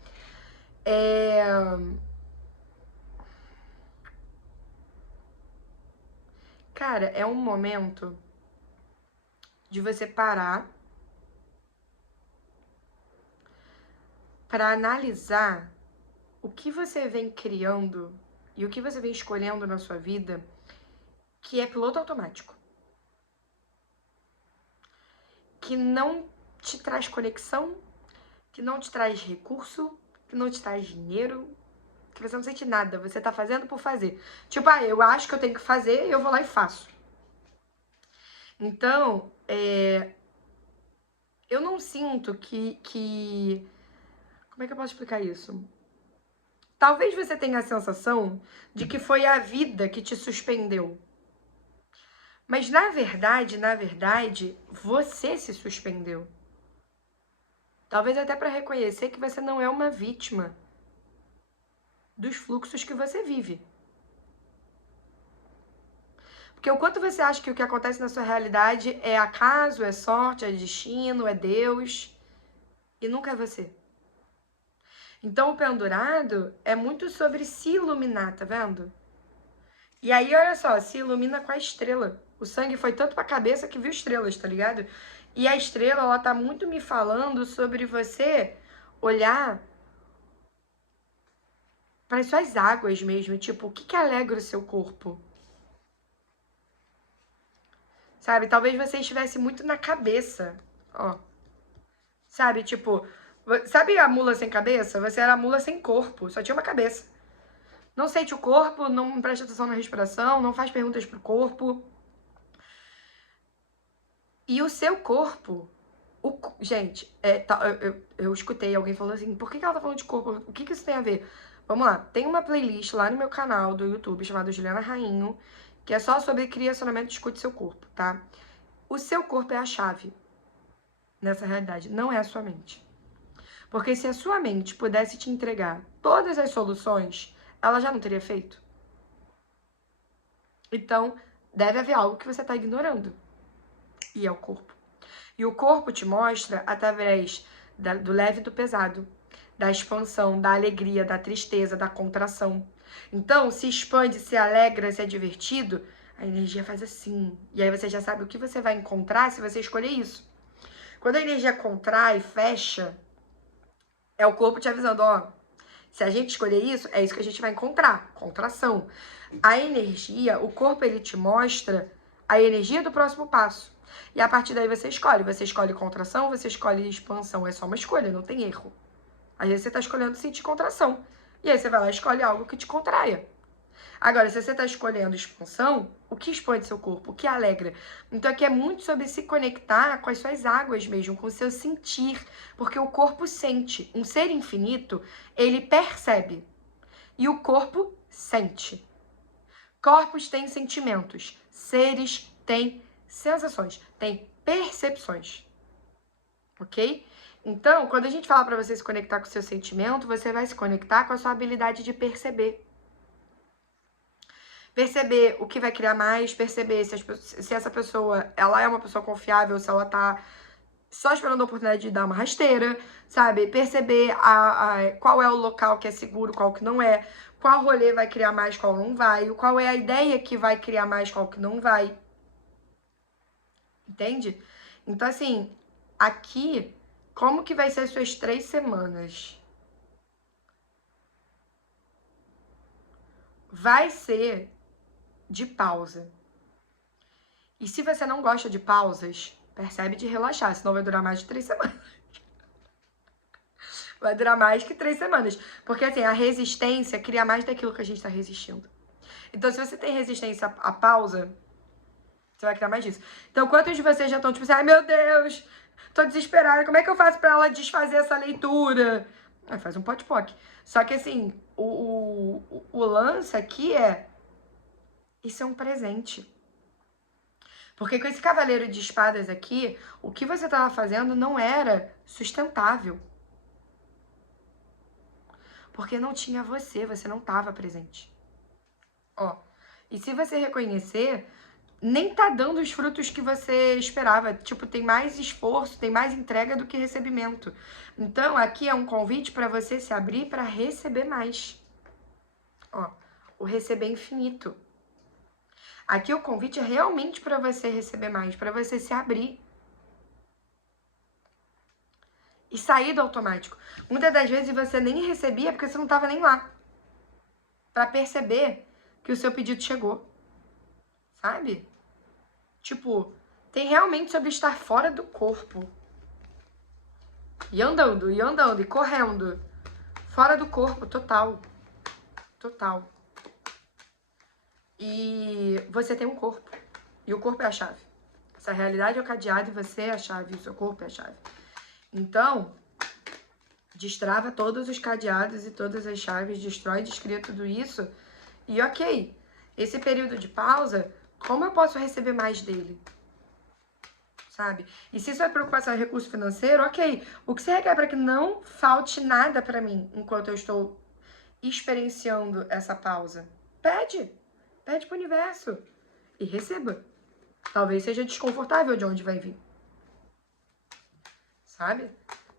Cara, é um momento de você parar para analisar o que você vem criando e o que você vem escolhendo na sua vida que é piloto automático. Que não te traz conexão, que não te traz recurso, que não te traz dinheiro, que você não sente nada, você tá fazendo por fazer. Tipo, eu acho que eu tenho que fazer e eu vou lá e faço. Então, eu não sinto que... Como é que eu posso explicar isso? Talvez você tenha a sensação de que foi a vida que te suspendeu. Mas na verdade, você se suspendeu. Talvez até para reconhecer que você não é uma vítima dos fluxos que você vive. Porque o quanto você acha que o que acontece na sua realidade é acaso, é sorte, é destino, é Deus, e nunca é você. Então o pendurado é muito sobre se iluminar, tá vendo? E aí, olha só, se ilumina com a estrela. O sangue foi tanto pra cabeça que viu estrelas, tá ligado? E a estrela, ela tá muito me falando sobre você olhar para as suas águas mesmo, tipo, o que alegra o seu corpo? Sabe? Talvez você estivesse muito na cabeça, ó. Sabe, tipo, sabe a mula sem cabeça? Você era a mula sem corpo, só tinha uma cabeça. Não sente o corpo, não presta atenção na respiração, não faz perguntas pro corpo. E o seu corpo, gente, eu escutei alguém falando assim, por que ela tá falando de corpo? O que isso tem a ver? Vamos lá, tem uma playlist lá no meu canal do YouTube chamada Juliana Rainho, que é só sobre criacionamento, escute seu corpo, tá? O seu corpo é a chave nessa realidade, não é a sua mente. Porque se a sua mente pudesse te entregar todas as soluções, ela já não teria feito. Então, deve haver algo que você está ignorando. E é o corpo. E o corpo te mostra através do leve e do pesado, da expansão, da alegria, da tristeza, da contração. Então, se expande, se alegra, se é divertido, a energia faz assim. E aí você já sabe o que você vai encontrar se você escolher isso. Quando a energia contrai, fecha, é o corpo te avisando, ó, se a gente escolher isso, é isso que a gente vai encontrar, contração. A energia, o corpo, ele te mostra a energia do próximo passo. E a partir daí você escolhe contração, você escolhe expansão, é só uma escolha, não tem erro. Às vezes você tá escolhendo sentir contração, e aí você vai lá e escolhe algo que te contraia. Agora, se você está escolhendo expansão, o que expande seu corpo? O que alegra? Então aqui é muito sobre se conectar com as suas águas mesmo, com o seu sentir, porque o corpo sente. Um ser infinito, ele percebe. E o corpo sente. Corpos têm sentimentos, seres têm sensações, têm percepções. Ok? Então, quando a gente fala para você se conectar com o seu sentimento, você vai se conectar com a sua habilidade de perceber. Perceber o que vai criar mais, perceber se essa pessoa, ela é uma pessoa confiável, se ela tá só esperando a oportunidade de dar uma rasteira, sabe? Perceber qual é o local que é seguro, qual que não é, qual rolê vai criar mais, qual não vai, qual é a ideia que vai criar mais, qual que não vai. Entende? Então, assim, aqui, como que vai ser as suas 3 semanas? Vai ser de pausa. E se você não gosta de pausas, percebe de relaxar, senão vai durar mais de 3 semanas. Vai durar mais que 3 semanas. Porque, assim, a resistência cria mais daquilo que a gente tá resistindo. Então, se você tem resistência à pausa, você vai criar mais disso. Então, quantos de vocês já estão, tipo assim, ai, meu Deus, tô desesperada, como é que eu faço pra ela desfazer essa leitura? Ah, faz um poc-poc. Só que, assim, o lance aqui é, isso é um presente. Porque com esse cavaleiro de espadas aqui, o que você estava fazendo não era sustentável. Porque não tinha você não estava presente. Ó, e se você reconhecer, nem tá dando os frutos que você esperava. Tipo, tem mais esforço, tem mais entrega do que recebimento. Então, aqui é um convite para você se abrir para receber mais. Ó, o receber infinito. Aqui o convite é realmente para você receber mais, para você se abrir. E sair do automático. Muitas das vezes você nem recebia porque você não estava nem lá. Para perceber que o seu pedido chegou. Sabe? Tipo, tem realmente sobre estar fora do corpo. E andando, e correndo. Fora do corpo, total. Total. E você tem um corpo. E o corpo é a chave. Essa realidade é o cadeado e você é a chave. E o seu corpo é a chave. Então, destrava todos os cadeados e todas as chaves. Destrói, descria tudo isso. E ok, esse período de pausa, como eu posso receber mais dele? Sabe? E se sua preocupação é recurso financeiro, ok. O que você requer para que não falte nada para mim enquanto eu estou experienciando essa pausa? Pede. Pede pro universo. E receba. Talvez seja desconfortável de onde vai vir. Sabe?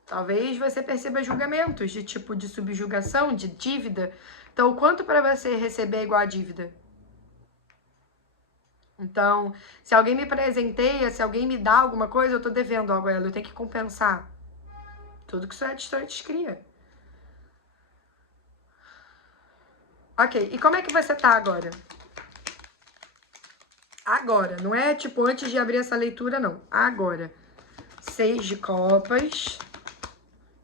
Talvez você perceba julgamentos de tipo de subjugação, de dívida. Então, o quanto para você receber é igual a dívida? Então, se alguém me presenteia, se alguém me dá alguma coisa, eu tô devendo algo a ela, eu tenho que compensar. Tudo que isso é distante cria. Ok, e como é que você tá agora? Agora, não é tipo antes de abrir essa leitura, não. Agora. 6 de copas,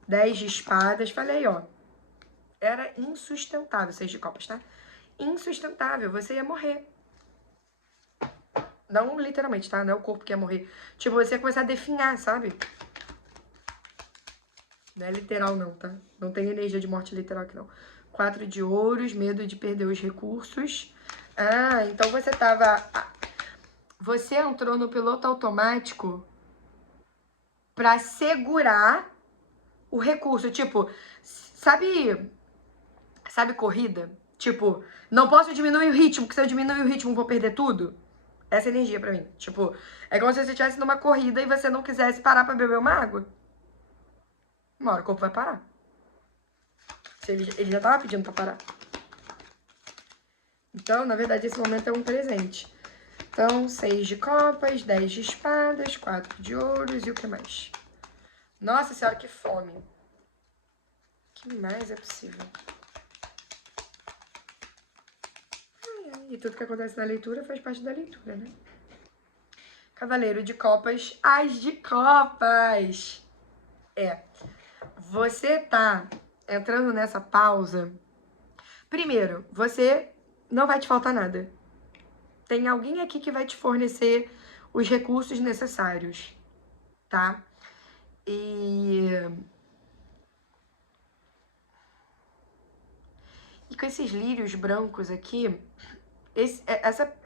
10 de espadas, falei, ó. Era insustentável, 6 de copas, tá? Insustentável, você ia morrer. Não literalmente, tá? Não é o corpo que ia morrer. Tipo, você ia começar a definhar, sabe? Não é literal não, tá? Não tem energia de morte literal aqui não. 4 de ouros, medo de perder os recursos. Ah, então você tava... Você entrou no piloto automático pra segurar o recurso. Tipo, sabe corrida? Tipo, não posso diminuir o ritmo, porque se eu diminuir o ritmo, vou perder tudo. Essa energia pra mim. Tipo, é como se você estivesse numa corrida e você não quisesse parar pra beber uma água. Uma hora o corpo vai parar. Ele já tava pedindo pra parar. Então, na verdade, esse momento é um presente. Então, 6 de copas, 10 de espadas, 4 de ouros e o que mais? Nossa senhora, que fome. O que mais é possível? E tudo que acontece na leitura faz parte da leitura, né? Cavaleiro de copas, as de copas. Você tá entrando nessa pausa. Primeiro, você não vai te faltar nada. Tem alguém aqui que vai te fornecer os recursos necessários, tá? E com esses lírios brancos aqui,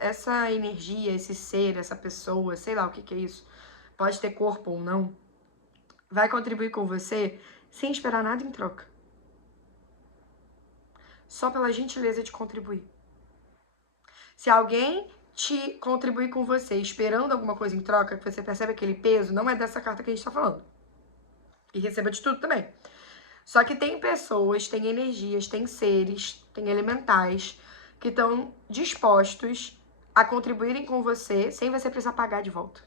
essa energia, esse ser, essa pessoa, sei lá o que é isso, pode ter corpo ou não, vai contribuir com você sem esperar nada em troca. Só pela gentileza de contribuir. Se alguém te contribuir com você esperando alguma coisa em troca, que você percebe aquele peso, não é dessa carta que a gente tá falando. E receba de tudo também. Só que tem pessoas, tem energias, tem seres, tem elementais que estão dispostos a contribuírem com você sem você precisar pagar de volta.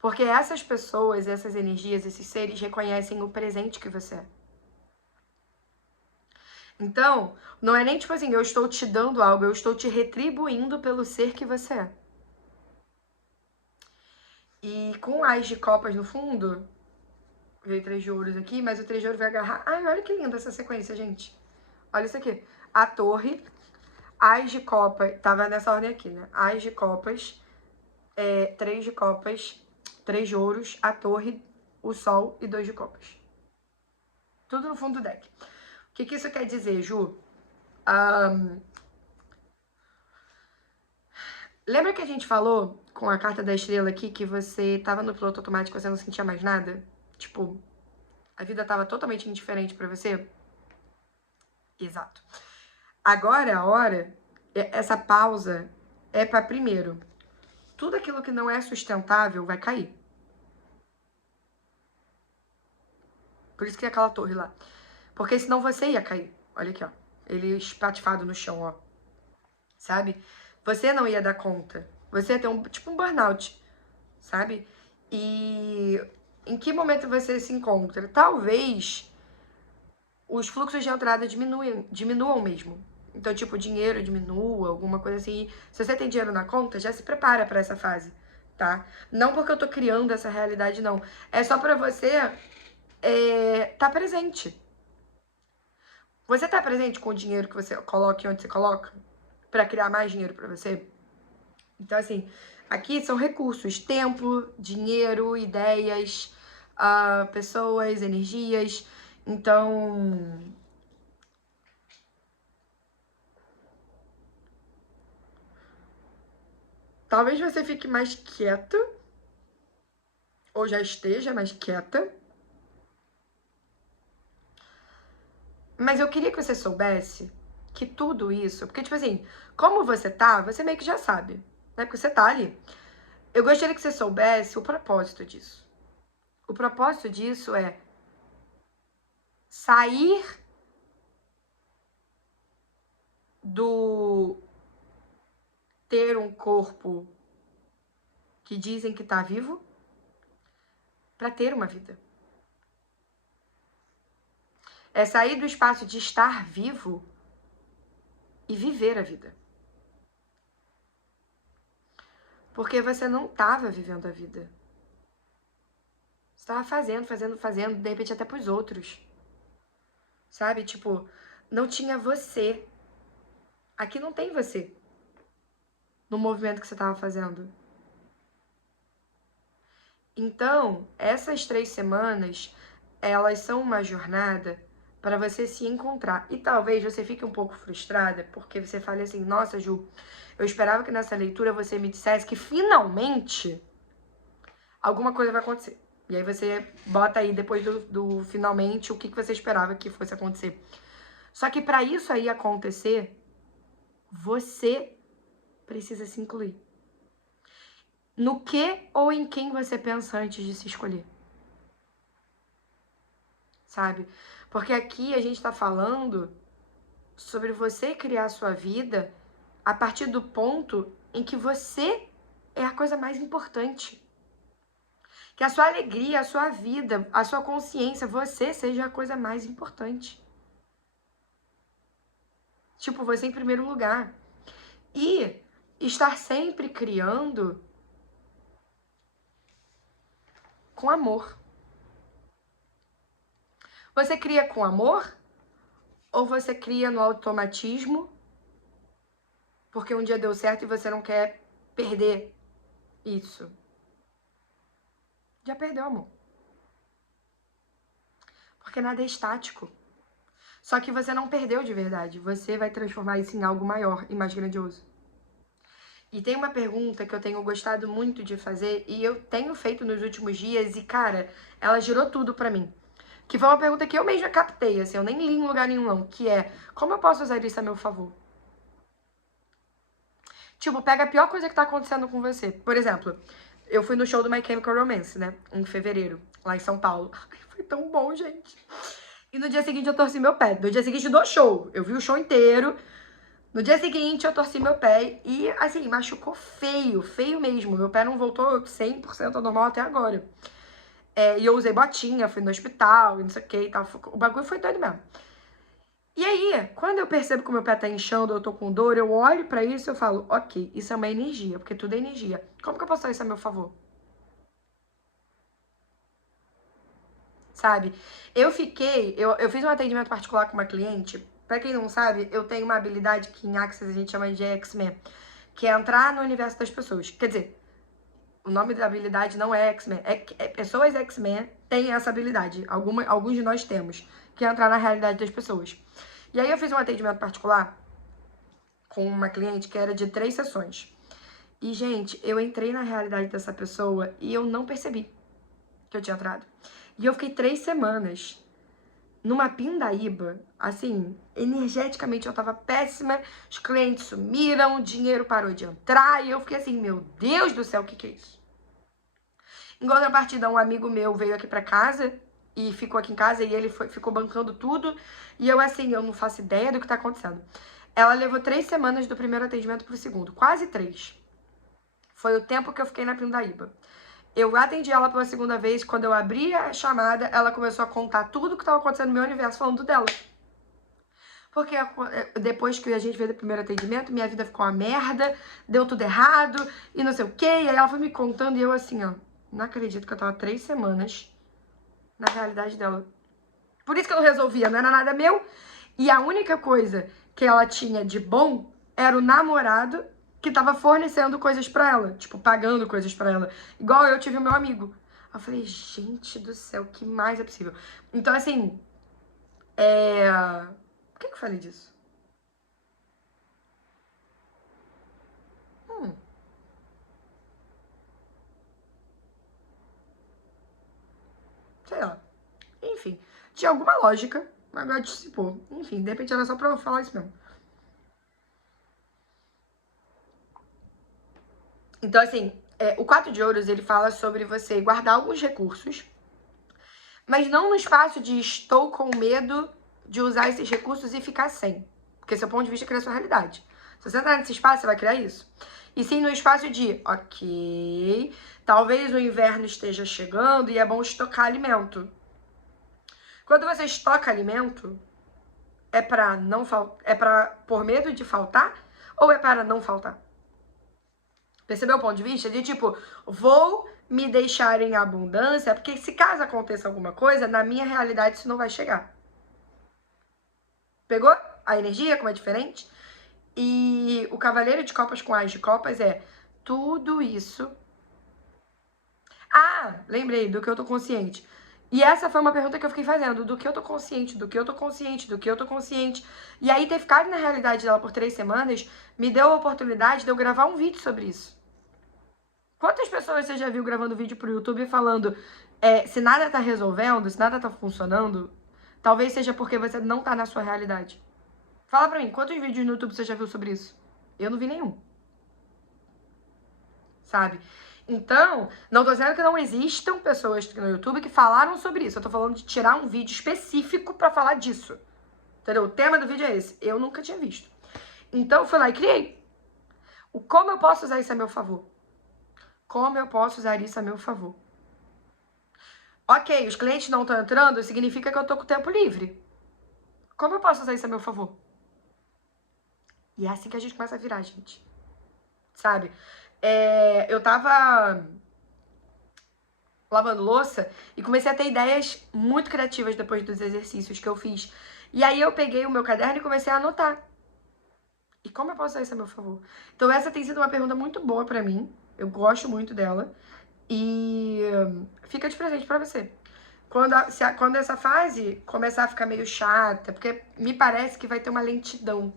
Porque essas pessoas, essas energias, esses seres reconhecem o presente que você é. Então, não é nem tipo assim, eu estou te dando algo, eu estou te retribuindo pelo ser que você é. E com as de copas no fundo, Veio 3 de ouros aqui, mas o 3 de ouro vai agarrar. Ai, olha que linda essa sequência, gente. Olha isso aqui. A torre, as de copas, tava nessa ordem aqui, né? As de copas, 3 de copas, 3 de ouros, a torre, o sol e 2 de copas. Tudo no fundo do deck. O que isso quer dizer, Ju? Lembra que a gente falou com a carta da estrela aqui que você tava no piloto automático e você não sentia mais nada? Tipo, a vida tava totalmente indiferente pra você? Exato. Agora a hora, essa pausa é pra primeiro, tudo aquilo que não é sustentável vai cair. Por isso que é aquela torre lá. Porque senão você ia cair. Olha aqui, ó. Ele espatifado no chão, ó. Sabe? Você não ia dar conta. Você ia ter tipo um burnout, sabe? E em que momento você se encontra? Talvez os fluxos de entrada diminuam mesmo. Então, tipo, o dinheiro diminua, alguma coisa assim. Se você tem dinheiro na conta, já se prepara pra essa fase, tá? Não porque eu tô criando essa realidade, não. É só pra você tá presente. Você tá presente com o dinheiro que você coloca e onde você coloca? Pra criar mais dinheiro pra você? Então, assim, aqui são recursos. Tempo, dinheiro, ideias, pessoas, energias. Então, talvez você fique mais quieta, ou já esteja mais quieta. Mas eu queria que você soubesse que tudo isso... Porque, tipo assim, como você tá, você meio que já sabe, né? Porque você tá ali. Eu gostaria que você soubesse o propósito disso. O propósito disso é sair do ter um corpo que dizem que tá vivo para ter uma vida. É sair do espaço de estar vivo e viver a vida. Porque você não estava vivendo a vida. Você estava fazendo, de repente até pros outros. Sabe? Tipo, não tinha você. Aqui não tem você. No movimento que você estava fazendo. Então, essas 3 semanas, elas são uma jornada para você se encontrar. E talvez você fique um pouco frustrada, porque você fale assim, nossa, Ju, eu esperava que nessa leitura você me dissesse que finalmente alguma coisa vai acontecer. E aí você bota aí depois do finalmente o que você esperava que fosse acontecer. Só que para isso aí acontecer, você precisa se incluir. No que ou em quem você pensa antes de se escolher? Sabe? Porque aqui a gente tá falando sobre você criar a sua vida a partir do ponto em que você é a coisa mais importante. Que a sua alegria, a sua vida, a sua consciência, você seja a coisa mais importante. Tipo, você em primeiro lugar. E estar sempre criando com amor. Você cria com amor ou você cria no automatismo porque um dia deu certo e você não quer perder isso? Já perdeu, amor. Porque nada é estático. Só que você não perdeu de verdade. Você vai transformar isso em algo maior e mais grandioso. E tem uma pergunta que eu tenho gostado muito de fazer e eu tenho feito nos últimos dias e, cara, ela girou tudo pra mim. Que foi uma pergunta que eu mesma captei, assim, eu nem li em lugar nenhum não, que é, como eu posso usar isso a meu favor? Tipo, pega a pior coisa que tá acontecendo com você. Por exemplo, eu fui no show do My Chemical Romance, né, em fevereiro, lá em São Paulo. Ai, foi tão bom, gente. E no dia seguinte eu torci meu pé. No dia seguinte do show, eu vi o show inteiro. No dia seguinte eu torci meu pé e, assim, machucou feio, feio mesmo. Meu pé não voltou 100% ao normal até agora. E eu usei botinha, fui no hospital e não sei o que e tal. O bagulho foi doido mesmo. E aí, quando eu percebo que o meu pé tá inchando, eu tô com dor, eu olho pra isso e eu falo, ok, isso é uma energia, porque tudo é energia. Como que eu posso usar isso a meu favor? sabe? Eu fiz um atendimento particular com uma cliente. Pra quem não sabe, eu tenho uma habilidade que em Access a gente chama de X-Men, que é entrar no universo das pessoas. Quer dizer, o nome da habilidade não é X-Men, pessoas X-Men têm essa habilidade. Alguns de nós temos, que é entrar na realidade das pessoas. E aí eu fiz um atendimento particular com uma cliente que era de 3 sessões. E, gente, eu entrei na realidade dessa pessoa e eu não percebi que eu tinha entrado. E eu fiquei 3 semanas numa pindaíba, assim, energeticamente eu tava péssima, os clientes sumiram, o dinheiro parou de entrar, e eu fiquei assim, meu Deus do céu, o que é isso? Em contrapartida, um amigo meu veio aqui pra casa e ficou aqui em casa e ele ficou bancando tudo, e eu assim, eu não faço ideia do que tá acontecendo. Ela levou 3 semanas do primeiro atendimento pro segundo, quase 3. Foi o tempo que eu fiquei na pindaíba. Eu atendi ela pela segunda vez, quando eu abri a chamada, ela começou a contar tudo o que estava acontecendo no meu universo, falando dela. Porque depois que a gente fez o primeiro atendimento, minha vida ficou uma merda, deu tudo errado, e não sei o quê. E aí ela foi me contando, e eu assim, ó, não acredito que eu tava 3 semanas na realidade dela. Por isso que eu não resolvia, não era nada meu. E a única coisa que ela tinha de bom era o namorado que tava fornecendo coisas pra ela, tipo, pagando coisas pra ela. Igual eu tive o meu amigo. Eu falei, gente do céu, que mais é possível? Então, assim, Por que eu falei disso? Hum, sei lá. Enfim, tinha alguma lógica, mas agora dissipou. Enfim, de repente era só pra eu falar isso mesmo. Então, assim, o 4 de ouros, ele fala sobre você guardar alguns recursos, mas não no espaço de estou com medo de usar esses recursos e ficar sem. Porque seu ponto de vista cria sua realidade. Se você entrar nesse espaço, você vai criar isso. E sim no espaço de, ok, talvez o inverno esteja chegando e é bom estocar alimento. Quando você estoca alimento, é pra não é para por medo de faltar ou é para não faltar? Percebeu o ponto de vista? De tipo, vou me deixar em abundância, porque se caso aconteça alguma coisa, na minha realidade isso não vai chegar. Pegou a energia, como é diferente? E o cavaleiro de copas com as de copas é tudo isso. Ah, lembrei do que eu tô consciente. E essa foi uma pergunta que eu fiquei fazendo, do que eu tô consciente, do que eu tô consciente, do que eu tô consciente. E aí ter ficado na realidade dela por 3 semanas me deu a oportunidade de eu gravar um vídeo sobre isso. Quantas pessoas você já viu gravando vídeo pro YouTube falando se nada tá resolvendo, se nada tá funcionando, talvez seja porque você não tá na sua realidade. Fala pra mim, quantos vídeos no YouTube você já viu sobre isso? Eu não vi nenhum. Sabe? Então, não tô dizendo que não existam pessoas no YouTube que falaram sobre isso. Eu tô falando de tirar um vídeo específico pra falar disso. Entendeu? O tema do vídeo é esse. Eu nunca tinha visto. Então, eu fui lá e criei. Como eu posso usar isso a meu favor? Como eu posso usar isso a meu favor? Ok, os clientes não estão entrando, significa que eu tô com o tempo livre. Como eu posso usar isso a meu favor? E é assim que a gente começa a virar, gente. Sabe? Eu tava lavando louça e comecei a ter ideias muito criativas depois dos exercícios que eu fiz. E aí eu peguei o meu caderno e comecei a anotar. E como eu posso usar isso a meu favor? Então essa tem sido uma pergunta muito boa pra mim. Eu gosto muito dela. E fica de presente pra você. Quando essa fase começar a ficar meio chata, porque me parece que vai ter uma lentidão.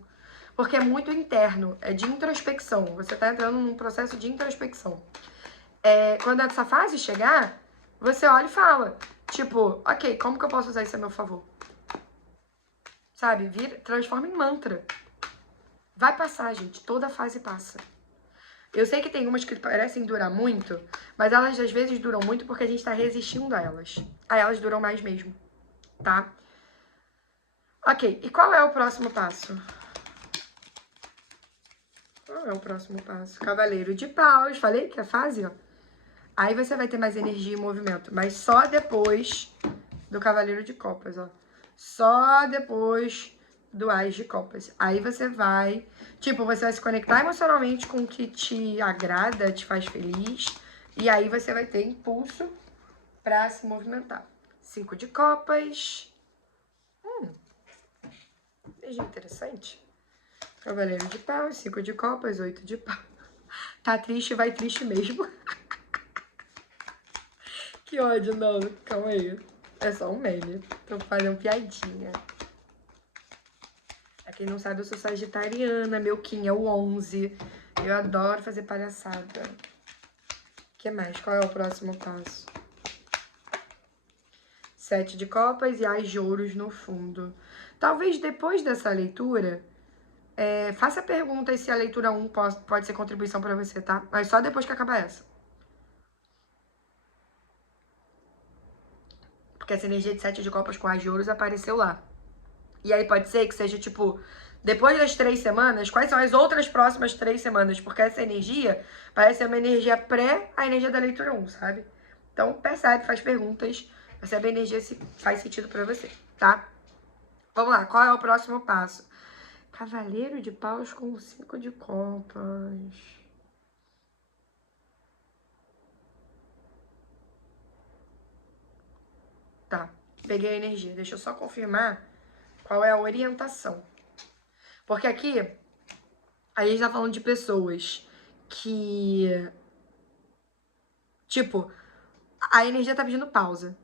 Porque é muito interno, é de introspecção. Você tá entrando num processo de introspecção. Quando essa fase chegar, você olha e fala, tipo, ok, como que eu posso usar isso a meu favor? Sabe? Transforma em mantra. Vai passar, gente. Toda fase passa. Eu sei que tem umas que parecem durar muito, mas elas às vezes duram muito porque a gente tá resistindo a elas. Aí elas duram mais mesmo, tá? Ok, e qual é o próximo passo? Qual é o próximo passo? Cavaleiro de paus. Falei que é fase, ó. Aí você vai ter mais energia e movimento, mas só depois do Cavaleiro de Copas, ó. Só depois do Ás de Copas. Aí você vai, tipo, você vai se conectar emocionalmente com o que te agrada, te faz feliz, e aí você vai ter impulso pra se movimentar, 5 de copas. Veja interessante. Cavaleiro de paus, 5 de copas, 8 de paus. Tá triste, vai triste mesmo. Que ódio, não. Calma aí. É só um meme. Tô fazendo piadinha. Pra quem não sabe, eu sou sagitariana. Meu Kim é o 11. Eu adoro fazer palhaçada. O que mais? Qual é o próximo passo? 7 de copas e as de ouros no fundo. Talvez depois dessa leitura, faça perguntas se a leitura 1 pode ser contribuição pra você, tá? Mas só depois que acabar essa. Porque essa energia de 7 de copas com as de ouros apareceu lá. E aí pode ser que seja, tipo, depois das 3 semanas, quais são as outras próximas 3 semanas? Porque essa energia parece ser uma energia pré a energia da leitura 1, sabe? Então, percebe, faz perguntas, percebe a energia se faz sentido pra você, tá? Vamos lá, qual é o próximo passo? Cavaleiro de paus com 5 de copas. Tá, peguei a energia. Deixa eu só confirmar qual é a orientação. Porque aqui, a gente tá falando de pessoas que... Tipo, a energia tá pedindo pausa,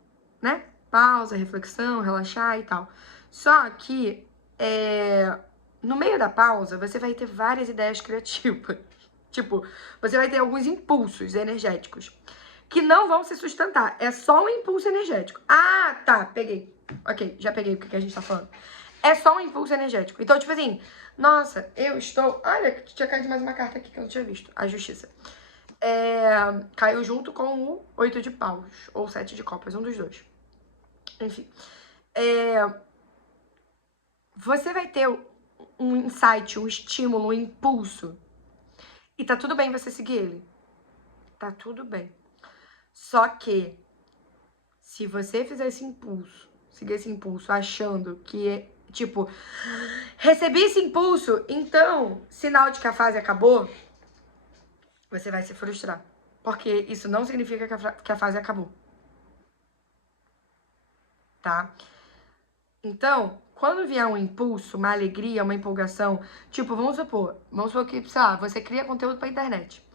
né? Pausa, reflexão, relaxar e tal. Só que, no meio da pausa, você vai ter várias ideias criativas. Tipo, você vai ter alguns impulsos energéticos que não vão se sustentar. É só um impulso energético. Ah, tá, peguei. Ok, já peguei o que a gente tá falando. É só um impulso energético. Então, tipo assim, nossa, eu estou... Olha, tinha caído mais uma carta aqui que eu não tinha visto. A justiça. Caiu junto com o 8 de paus. Ou 7 de copas, um dos dois. Enfim. Você vai ter um insight, um estímulo, um impulso. E tá tudo bem você seguir ele. Tá tudo bem. Só que, se você fizer esse impulso, seguir esse impulso achando que, tipo, recebi esse impulso, então, sinal de que a fase acabou, você vai se frustrar. Porque isso não significa que a fase acabou. Tá? Então, quando vier um impulso, uma alegria, uma empolgação, tipo, vamos supor que, sei lá, você cria conteúdo pra internet.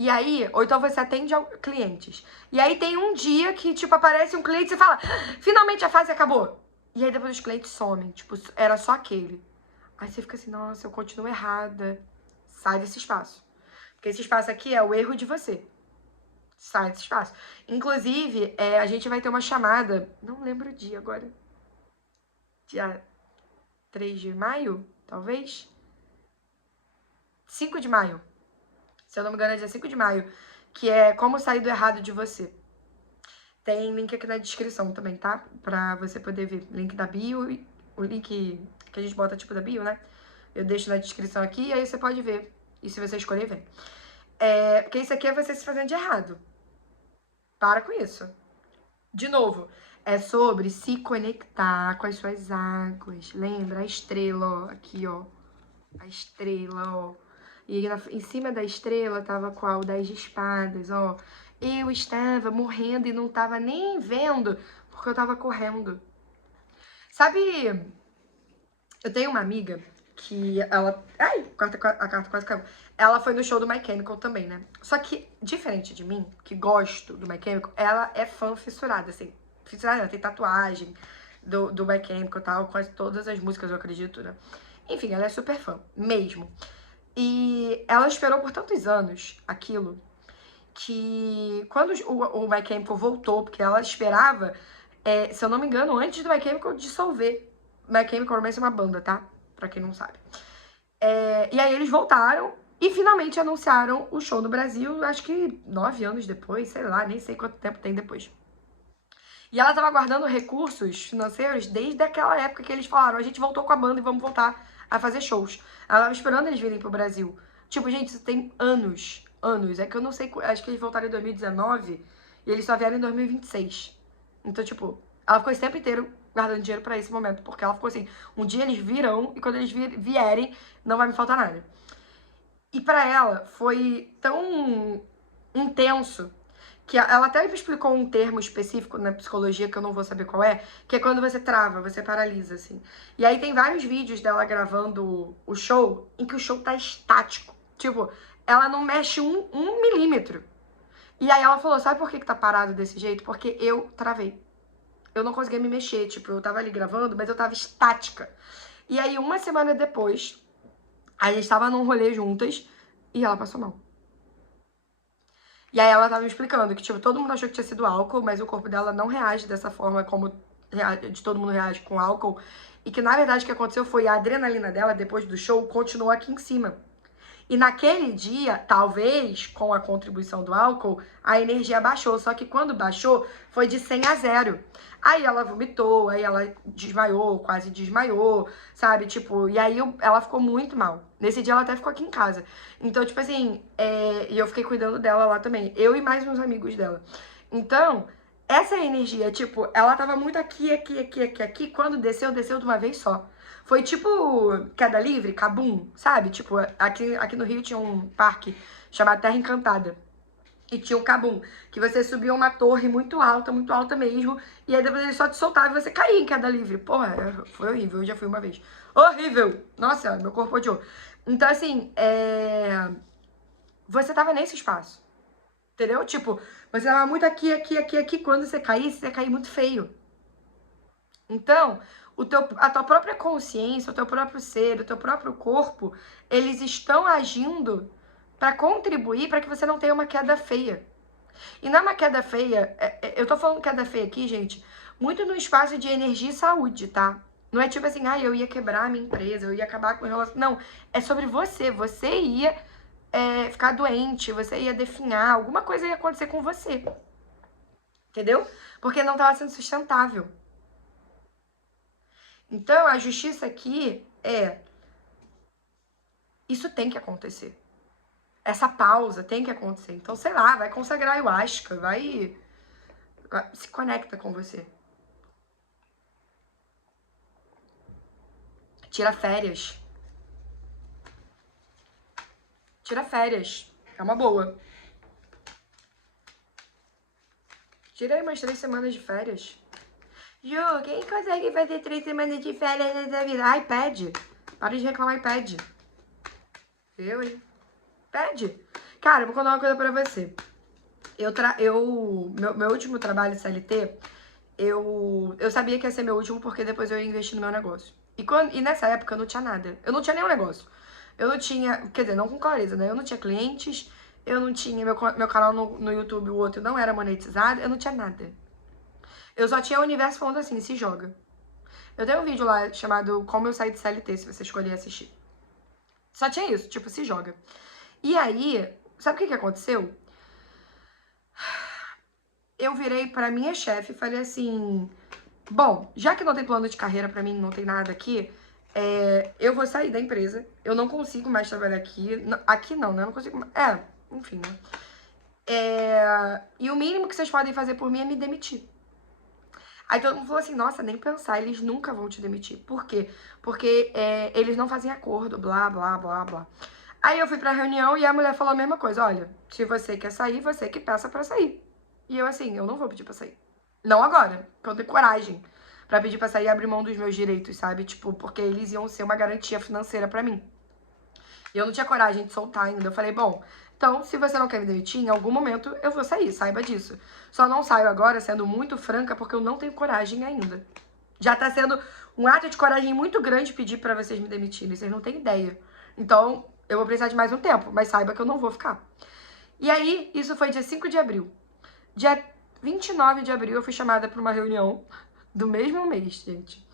E aí, ou então você atende clientes. E aí tem um dia que, tipo, aparece um cliente e você fala, finalmente a fase acabou. E aí depois os clientes somem, tipo, era só aquele. Aí você fica assim, nossa, eu continuo errada. Sai desse espaço. Porque esse espaço aqui é o erro de você. Sai desse espaço. Inclusive, a gente vai ter uma chamada, não lembro o dia agora. Dia 3 de maio, talvez? 5 de maio. Se eu não me engano, é dia 5 de maio. Que é como sair do errado de você. Tem link aqui na descrição também, tá? Pra você poder ver. Link da bio, o link que a gente bota tipo da bio, né? Eu deixo na descrição aqui e aí você pode ver. E se você escolher, vem. Porque isso aqui é você se fazendo de errado. Para com isso. De novo, é sobre se conectar com as suas águas. Lembra? A estrela, ó. Aqui, ó. A estrela, ó. E em cima da estrela tava qual? 10 de espadas, ó. Eu estava morrendo e não tava nem vendo, porque eu tava correndo. Sabe, eu tenho uma amiga que ela... Ai, a carta quase caiu. Ela foi no show do My Chemical também, né? Só que, diferente de mim, que gosto do My Chemical, ela é fã fissurada, assim. Fissurada, ela tem tatuagem do My Chemical e tal, quase todas as músicas, eu acredito, né? Enfim, ela é super fã, mesmo. E ela esperou por tantos anos aquilo, que quando o My Chemical voltou, porque ela esperava, se eu não me engano, antes do My Chemical dissolver. My Chemical Romance é uma banda, tá? Pra quem não sabe. E aí eles voltaram e finalmente anunciaram o show no Brasil, acho que 9 anos depois, sei lá, nem sei quanto tempo tem depois. E ela tava guardando recursos financeiros desde aquela época que eles falaram, a gente voltou com a banda e vamos voltar a fazer shows. Ela tava esperando eles virem pro Brasil. Tipo, gente, isso tem anos. É que eu não sei, acho que eles voltaram em 2019 e eles só vieram em 2026. Então, tipo, ela ficou esse tempo inteiro guardando dinheiro pra esse momento, porque ela ficou assim, um dia eles virão e quando eles vierem, não vai me faltar nada. E pra ela foi tão intenso que ela até me explicou um termo específico na psicologia, que eu não vou saber qual é, que é quando você trava, você paralisa, assim. E aí tem vários vídeos dela gravando o show, em que o show tá estático. Tipo, ela não mexe um milímetro. E aí ela falou, sabe por que tá parado desse jeito? Porque eu travei. Eu não conseguia me mexer, tipo, eu tava ali gravando, mas eu tava estática. E aí, uma semana depois, a gente tava num rolê juntas e ela passou mal. E aí ela tava me explicando que, tipo, todo mundo achou que tinha sido álcool, mas o corpo dela não reage dessa forma como de todo mundo reage com álcool. E que, na verdade, o que aconteceu foi a adrenalina dela, depois do show, continuou aqui em cima. E naquele dia, talvez, com a contribuição do álcool, a energia baixou. Só que quando baixou, foi de 100 a 0. Aí ela vomitou, aí ela desmaiou, quase desmaiou, sabe? Tipo, e aí ela ficou muito mal. Nesse dia ela até ficou aqui em casa. Então, tipo assim, e eu fiquei cuidando dela lá também. Eu e mais uns amigos dela. Então, essa energia, tipo, ela tava muito aqui, aqui, aqui, aqui, aqui. Quando desceu, desceu de uma vez só. Foi tipo queda livre, Cabum, sabe? Tipo, aqui no Rio tinha um parque chamado Terra Encantada. E tinha o Cabum, que você subia uma torre muito alta mesmo, e aí depois ele só te soltava e você caía em queda livre. Porra, foi horrível, eu já fui uma vez. Horrível! Nossa, meu corpo odiou. Então, assim, você tava nesse espaço, entendeu? Tipo, você tava muito aqui, aqui, aqui, aqui. Quando você caísse, você ia cair muito feio. Então, a tua própria consciência, o teu próprio ser, o teu próprio corpo, eles estão agindo para contribuir para que você não tenha uma queda feia. E não é uma queda feia, eu tô falando queda feia aqui, gente, muito no espaço de energia e saúde, tá? Não é tipo assim, eu ia quebrar a minha empresa, eu ia acabar com o relacionamento. Não, é sobre você. Você ia ficar doente, você ia definhar, alguma coisa ia acontecer com você. Entendeu? Porque não tava sendo sustentável. Então, a justiça aqui isso tem que acontecer. Essa pausa tem que acontecer. Então, sei lá, vai consagrar ayahuasca, vai se conecta com você. Tira férias. Tira férias. É uma boa. Tira aí umas 3 semanas de férias. Ju, quem consegue fazer 3 semanas de férias nessa vida? Ai, pede. Para de reclamar e pede. Eu, hein? Pede. Cara, eu vou contar uma coisa pra você. Meu último trabalho de CLT, eu sabia que ia ser meu último porque depois eu ia investir no meu negócio. E nessa época eu não tinha nada. Eu não tinha nenhum negócio. Eu não tinha, quer dizer, não com clareza, né? Eu não tinha clientes, eu não tinha, meu canal no YouTube, o outro não era monetizado, eu não tinha nada. Eu só tinha o universo falando assim, se joga. Eu tenho um vídeo lá chamado Como Eu Saí de CLT, se você escolher assistir. Só tinha isso, tipo, se joga. E aí, sabe o que aconteceu? Eu virei pra minha chefe e falei assim, bom, já que não tem plano de carreira pra mim, não tem nada aqui, eu vou sair da empresa, eu não consigo mais trabalhar aqui. Aqui não, né? Eu não consigo. Enfim, né? E o mínimo que vocês podem fazer por mim é me demitir. Aí todo mundo falou assim, nossa, nem pensar, eles nunca vão te demitir. Por quê? Porque eles não fazem acordo, blá, blá, blá, blá. Aí eu fui pra reunião e a mulher falou a mesma coisa, olha, se você quer sair, você que peça pra sair. E eu assim, eu não vou pedir pra sair. Não agora, porque eu tenho coragem pra pedir pra sair e abrir mão dos meus direitos, sabe? Tipo, porque eles iam ser uma garantia financeira pra mim. E eu não tinha coragem de soltar ainda. Eu falei, bom, então, se você não quer me demitir, em algum momento eu vou sair, saiba disso. Só não saio agora, sendo muito franca, porque eu não tenho coragem ainda. Já tá sendo um ato de coragem muito grande pedir pra vocês me demitirem, vocês não têm ideia. Então, eu vou precisar de mais um tempo, mas saiba que eu não vou ficar. E aí, isso foi dia 5 de abril. Dia 29 de abril eu fui chamada pra uma reunião do mesmo mês, gente.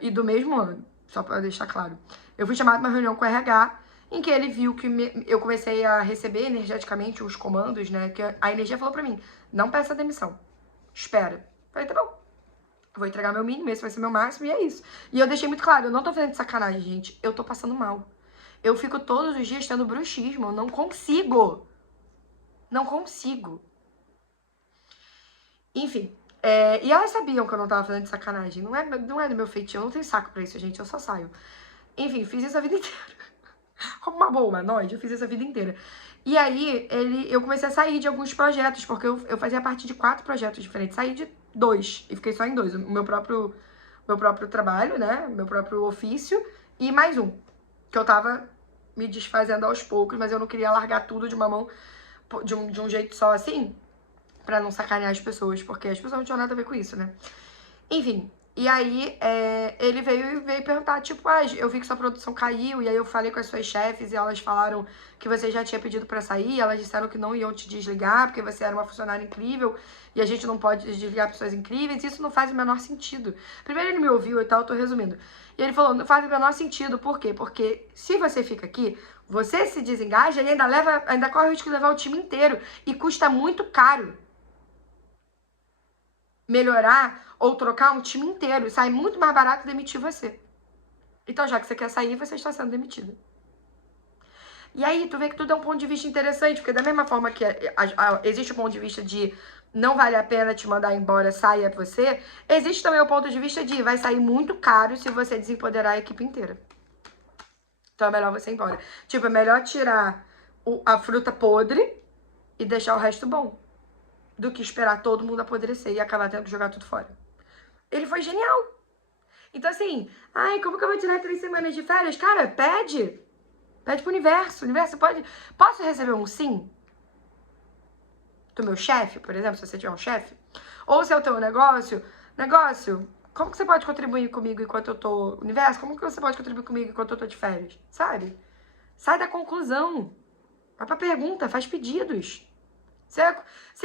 E do mesmo ano, só pra deixar claro. Eu fui chamada pra uma reunião com o RH, em que ele viu que eu comecei a receber energeticamente os comandos, né? Que a energia falou pra mim, não peça demissão, espera. Falei, tá bom, vou entregar meu mínimo, esse vai ser meu máximo, e é isso. E eu deixei muito claro, eu não tô fazendo de sacanagem, gente, eu tô passando mal. Eu fico todos os dias tendo bruxismo, eu não consigo. Não consigo. Enfim, e elas sabiam que eu não tava fazendo de sacanagem. Não é do meu feitio, eu não tenho saco pra isso, gente, eu só saio. Enfim, fiz isso a vida inteira. Como uma boa humanoide, eu fiz isso a vida inteira. E aí, eu comecei a sair de alguns projetos, porque eu fazia parte de 4 projetos diferentes. Saí de 2 e fiquei só em 2. O meu próprio trabalho, né? Meu próprio ofício e mais um. Que eu tava me desfazendo aos poucos, mas eu não queria largar tudo de uma mão, de um jeito só assim, pra não sacanear as pessoas, porque as pessoas não tinham nada a ver com isso, né? Enfim, e aí ele veio perguntar, tipo, eu vi que sua produção caiu, e aí eu falei com as suas chefes e elas falaram que você já tinha pedido pra sair, elas disseram que não iam te desligar, porque você era uma funcionária incrível, e a gente não pode desligar pessoas incríveis, isso não faz o menor sentido. Primeiro ele me ouviu e tal, eu tô resumindo. E ele falou, não faz o menor sentido, por quê? Porque se você fica aqui, você se desengaja e ainda corre o risco de levar o time inteiro, e custa muito caro melhorar ou trocar um time inteiro. Sai muito mais barato demitir você. Então, já que você quer sair, você está sendo demitido. E aí, tu vê que tudo é um ponto de vista interessante, porque da mesma forma que existe o ponto de vista de não vale a pena te mandar embora, saia você, existe também o ponto de vista de vai sair muito caro se você desempoderar a equipe inteira. Então é melhor você ir embora. Tipo, é melhor tirar a fruta podre e deixar o resto bom, do que esperar todo mundo apodrecer e acabar tendo que jogar tudo fora. Ele foi genial. Então, assim, como que eu vou tirar 3 semanas de férias? Cara, pede. Pede pro universo. Universo, posso receber um sim? Do meu chefe, por exemplo, se você tiver um chefe? Ou se é o teu negócio, como que você pode contribuir comigo enquanto eu tô... Universo, como que você pode contribuir comigo enquanto eu tô de férias? Sabe? Sai da conclusão. Vai pra pergunta, faz pedidos. Você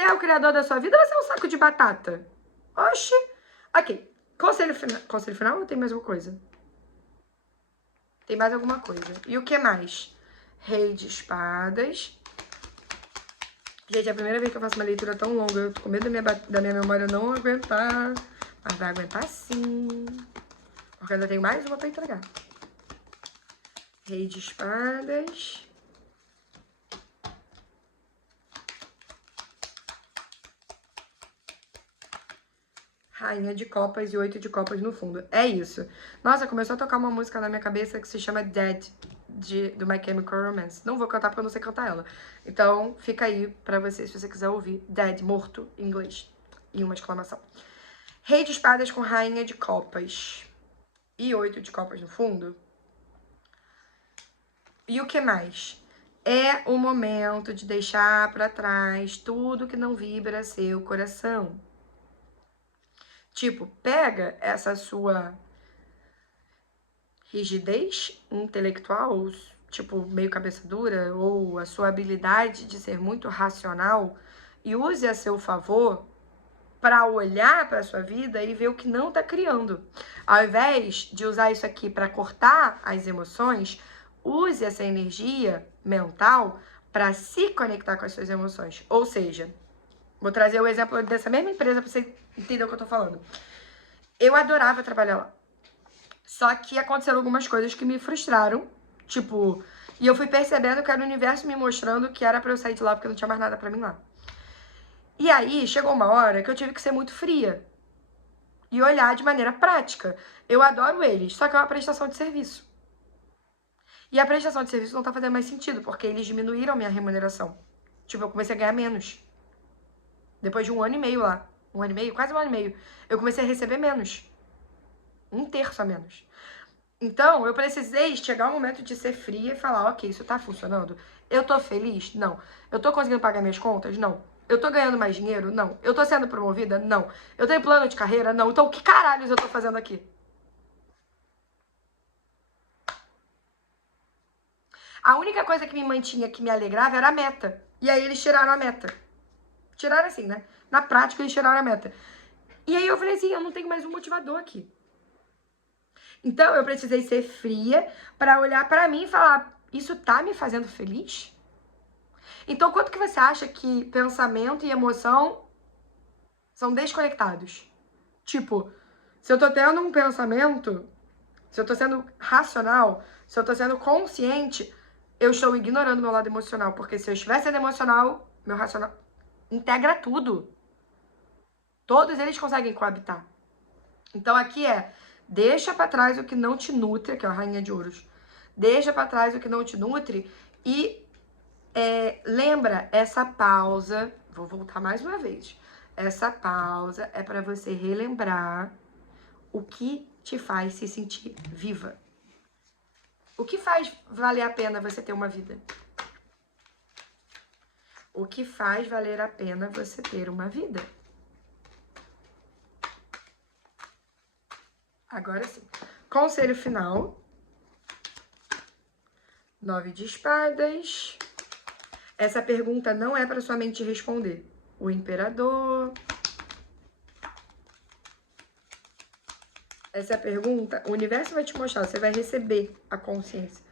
é o criador da sua vida ou você é um saco de batata? Oxi. Ok. Conselho final ou tem mais alguma coisa? Tem mais alguma coisa. E o que mais? Rei de espadas. Gente, é a primeira vez que eu faço uma leitura tão longa. Eu tô com medo da minha memória não aguentar. Mas vai aguentar sim. Porque eu ainda tenho mais uma pra entregar. Rei de espadas. Rainha de copas e 8 de copas no fundo. É isso. Nossa, começou a tocar uma música na minha cabeça que se chama Dead, do My Chemical Romance. Não vou cantar porque eu não sei cantar ela. Então, fica aí pra você, se você quiser ouvir. Dead, morto, em inglês. E uma exclamação. Rei de espadas com rainha de copas. E 8 de copas no fundo. E o que mais? É o momento de deixar pra trás tudo que não vibra seu coração. Tipo, pega essa sua rigidez intelectual, tipo, meio cabeça dura, ou a sua habilidade de ser muito racional e use a seu favor para olhar para a sua vida e ver o que não tá criando. Ao invés de usar isso aqui para cortar as emoções, use essa energia mental para se conectar com as suas emoções. Ou seja, vou trazer o exemplo dessa mesma empresa para você entender o que eu tô falando. Eu adorava trabalhar lá. Só que aconteceram algumas coisas que me frustraram, tipo, e eu fui percebendo que era o universo me mostrando que era pra eu sair de lá porque não tinha mais nada pra mim lá. E aí, chegou uma hora que eu tive que ser muito fria e olhar de maneira prática. Eu adoro eles, só que é uma prestação de serviço. E a prestação de serviço não tá fazendo mais sentido, porque eles diminuíram minha remuneração. Tipo, eu comecei a ganhar menos. Depois de 1 ano e meio lá. 1 ano e meio? Quase 1 ano e meio. Eu comecei a receber menos. 1/3 a menos. Então, eu precisei chegar ao momento de ser fria e falar, ok, isso tá funcionando? Eu tô feliz? Não. Eu tô conseguindo pagar minhas contas? Não. Eu tô ganhando mais dinheiro? Não. Eu tô sendo promovida? Não. Eu tenho plano de carreira? Não. Então, o que caralhos eu tô fazendo aqui? A única coisa que me mantinha, que me alegrava, era a meta. E aí eles tiraram a meta. Tiraram assim, né? Na prática, eles tiraram a meta. E aí eu falei assim, eu não tenho mais um motivador aqui. Então, eu precisei ser fria para olhar para mim e falar, isso tá me fazendo feliz? Então, quanto que você acha que pensamento e emoção são desconectados? Tipo, se eu tô tendo um pensamento, se eu tô sendo racional, se eu tô sendo consciente, eu estou ignorando meu lado emocional. Porque se eu estiver sendo emocional, meu racional integra tudo. Todos eles conseguem coabitar. Então, aqui deixa pra trás o que não te nutre, que é a rainha de ouros. deixa pra trás o que não te nutre e lembra, essa pausa, vou voltar mais uma vez, essa pausa é pra você relembrar o que te faz se sentir viva. O que faz valer a pena você ter uma vida? O que faz valer a pena você ter uma vida? Agora sim. Conselho final. 9 de espadas. Essa pergunta não é para sua mente responder. O imperador. Essa é a pergunta, o universo vai te mostrar, você vai receber a consciência.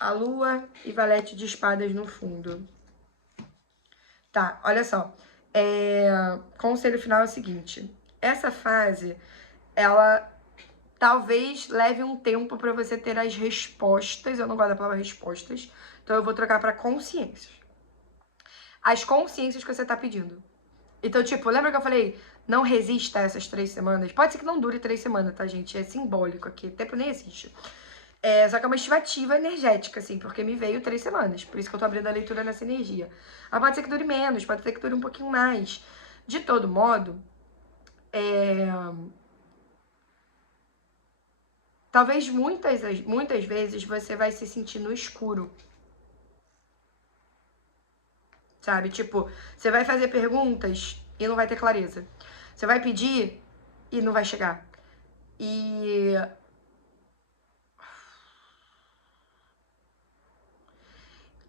A lua e valete de espadas no fundo. Tá, olha só. Conselho final é o seguinte. Essa fase, ela talvez leve um tempo pra você ter as respostas. Eu não gosto da palavra respostas. Então eu vou trocar pra consciências. As consciências que você tá pedindo. Então, tipo, lembra que eu falei, não resista a essas 3 semanas? Pode ser que não dure 3 semanas, tá, gente? É simbólico aqui, o tempo nem existe. Só que é uma estimativa energética, assim, porque me veio 3 semanas. Por isso que eu tô abrindo a leitura nessa energia. Mas pode ser que dure menos, pode ser que dure um pouquinho mais. De todo modo, talvez muitas vezes você vai se sentir no escuro. Sabe? Tipo, você vai fazer perguntas e não vai ter clareza. Você vai pedir e não vai chegar. E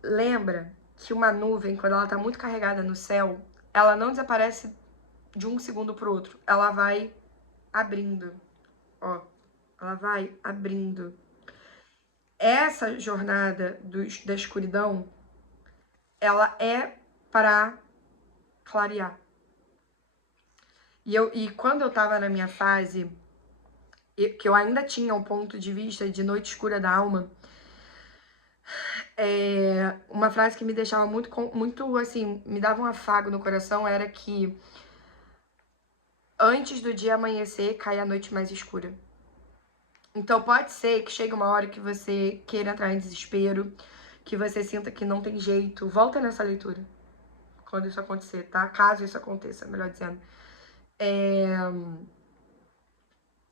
lembra que uma nuvem, quando ela tá muito carregada no céu, ela não desaparece de um segundo pro outro. Ela vai abrindo. Ó, ela vai abrindo. Essa jornada da escuridão, ela é para clarear. E quando eu tava na minha fase, que eu ainda tinha um ponto de vista de noite escura da alma, uma frase que me deixava muito assim, me dava um afago no coração, era que antes do dia amanhecer, cai a noite mais escura. Então pode ser que chegue uma hora que você queira entrar em desespero, que você sinta que não tem jeito. Volta nessa leitura quando isso acontecer, tá? Caso isso aconteça, melhor dizendo.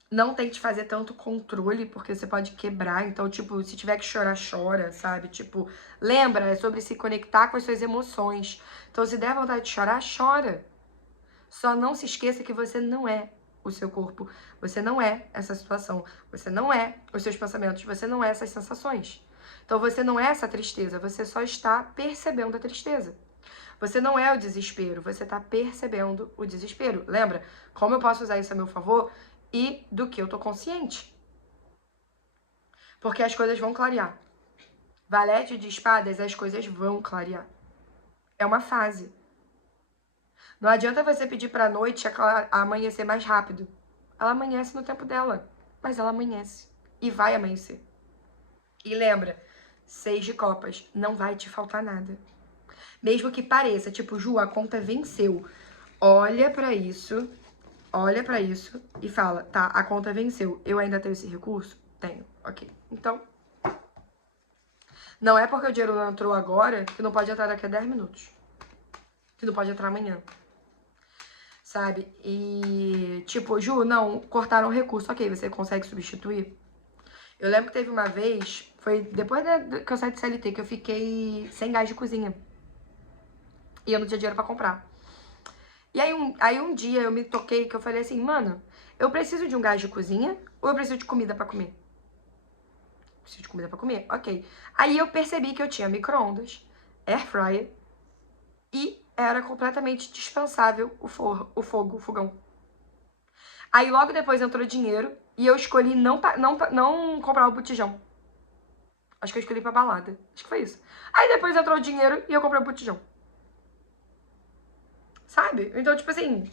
Não tente fazer tanto controle, porque você pode quebrar. Então, tipo, se tiver que chorar, chora, sabe? Tipo, lembra, é sobre se conectar com as suas emoções. Então, se der vontade de chorar, chora. Só não se esqueça que você não é o seu corpo. Você não é essa situação. Você não é os seus pensamentos. Você não é essas sensações. Então, você não é essa tristeza. Você só está percebendo a tristeza. Você não é o desespero. Você está percebendo o desespero. Lembra? Como eu posso usar isso a meu favor? E do que eu tô consciente. Porque as coisas vão clarear. Valete de espadas, as coisas vão clarear. É uma fase. Não adianta você pedir pra noite amanhecer mais rápido. Ela amanhece no tempo dela. Mas ela amanhece. E vai amanhecer. E lembra, 6 de copas. Não vai te faltar nada. Mesmo que pareça, tipo, Ju, a conta venceu. Olha pra isso e fala, tá, a conta venceu. Eu ainda tenho esse recurso? Tenho. Ok. Então, não é porque o dinheiro não entrou agora que não pode entrar daqui a 10 minutos. Que não pode entrar amanhã. Sabe? E, tipo, Ju, não, cortaram o recurso. Ok, você consegue substituir? Eu lembro que teve uma vez, foi depois que eu saí de CLT, que eu fiquei sem gás de cozinha. E eu não tinha dinheiro pra comprar. E aí um dia eu me toquei, que eu falei assim, mano, eu preciso de um gás de cozinha ou eu preciso de comida pra comer? Preciso de comida pra comer? Ok. Aí eu percebi que eu tinha micro-ondas, air fryer e era completamente dispensável o fogão. Aí logo depois entrou dinheiro e eu escolhi não comprar o botijão. Acho que eu escolhi pra balada. Acho que foi isso. Aí depois entrou o dinheiro e eu comprei o botijão. Sabe? Então, tipo assim...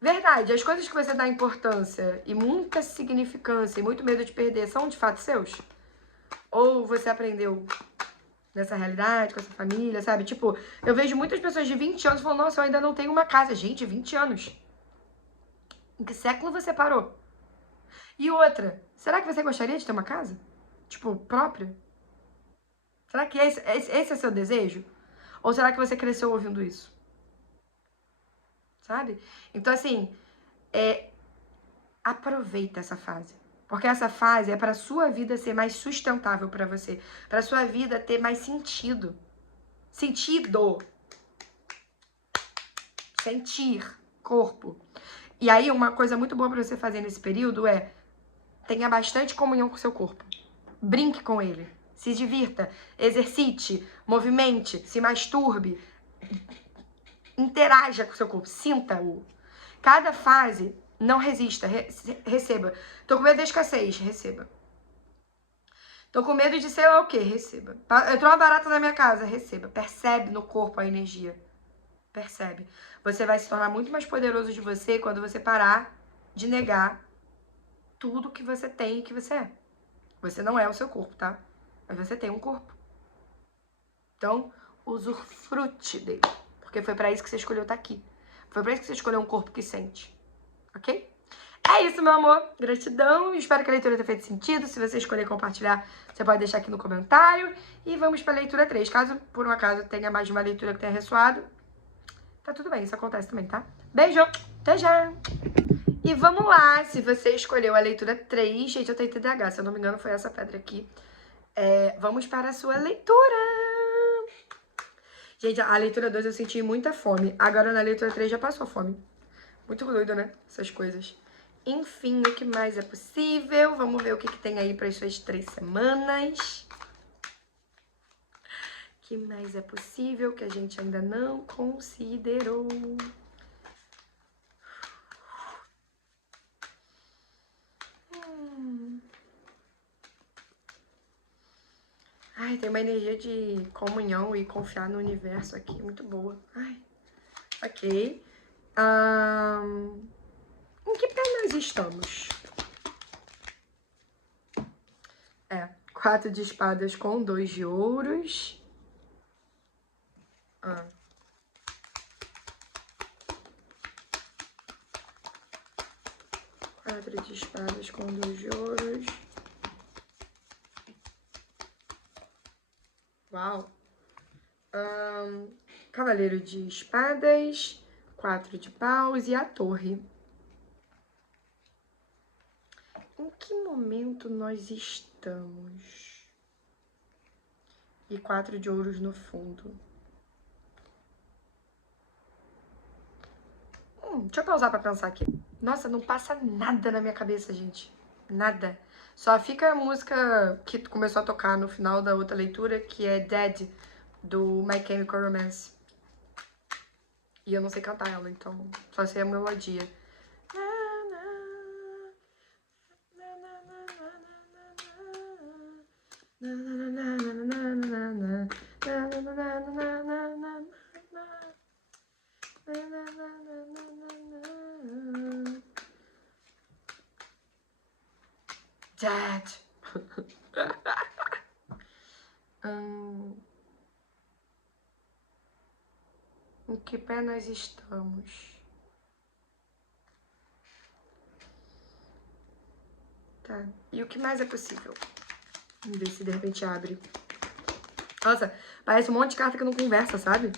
Verdade, as coisas que você dá importância e muita significância e muito medo de perder são de fato seus? Ou você aprendeu nessa realidade, com essa família, sabe? Tipo, eu vejo muitas pessoas de 20 anos falando, nossa, eu ainda não tenho uma casa. Gente, 20 anos. Em que século você parou? E outra, será que você gostaria de ter uma casa? tipo, própria? Será que esse é seu desejo? Ou será que você cresceu ouvindo isso? Sabe? Então, assim, aproveita essa fase. Porque essa fase é para sua vida ser mais sustentável para você. Para sua vida ter mais sentido. Sentido. Sentir. Corpo. E aí, uma coisa muito boa para você fazer nesse período é tenha bastante comunhão com o seu corpo. Brinque com ele. Se divirta. Exercite. Movimente. Se masturbe. Interaja com o seu corpo. Sinta-o. Cada fase, não resista. Receba. Tô com medo da escassez. Receba. Tô com medo de sei lá o que. Receba. Entrou uma barata na minha casa. Receba. Percebe no corpo a energia. Percebe. Você vai se tornar muito mais poderoso de você quando você parar de negar tudo que você tem e que você é. Você não é o seu corpo, tá? Mas você tem um corpo. Então, usufrute dele. Porque foi pra isso que você escolheu estar aqui. Foi pra isso que você escolheu um corpo que sente. Ok? É isso, meu amor. Gratidão. Espero que a leitura tenha feito sentido. Se você escolher compartilhar, você pode deixar aqui no comentário. E vamos pra leitura 3. Caso, por um acaso, tenha mais de uma leitura que tenha ressoado, tá tudo bem. Isso acontece também, tá? Beijo. Até já. E vamos lá. Se você escolheu a leitura 3... Gente, eu tenho TDAH. Se eu não me engano, foi essa pedra aqui. Vamos para a sua leitura. Gente, a leitura 2 eu senti muita fome. Agora na leitura 3 já passou fome. Muito doido, né? Essas coisas. Enfim, o que mais é possível? Vamos ver o que tem aí para as suas 3 semanas. O que mais é possível que a gente ainda não considerou? Ai, tem uma energia de comunhão e confiar no universo aqui, muito boa. Ai, ok. Em que pé nós estamos? 4 de espadas com 2 de ouros. 4 de espadas com 2 de ouros. Uau. Cavaleiro de espadas, 4 de paus e a torre. Em que momento nós estamos? E 4 de ouros no fundo. Deixa eu pausar pra pensar aqui. Nossa, não passa nada na minha cabeça, gente. Nada. Só fica a música que começou a tocar no final da outra leitura, que é Dead, do My Chemical Romance. E eu não sei cantar ela, então só sei a melodia. Dead. Em que pé nós estamos? Tá. E o que mais é possível? Vamos ver se de repente abre. Nossa, parece um monte de carta que não conversa, sabe?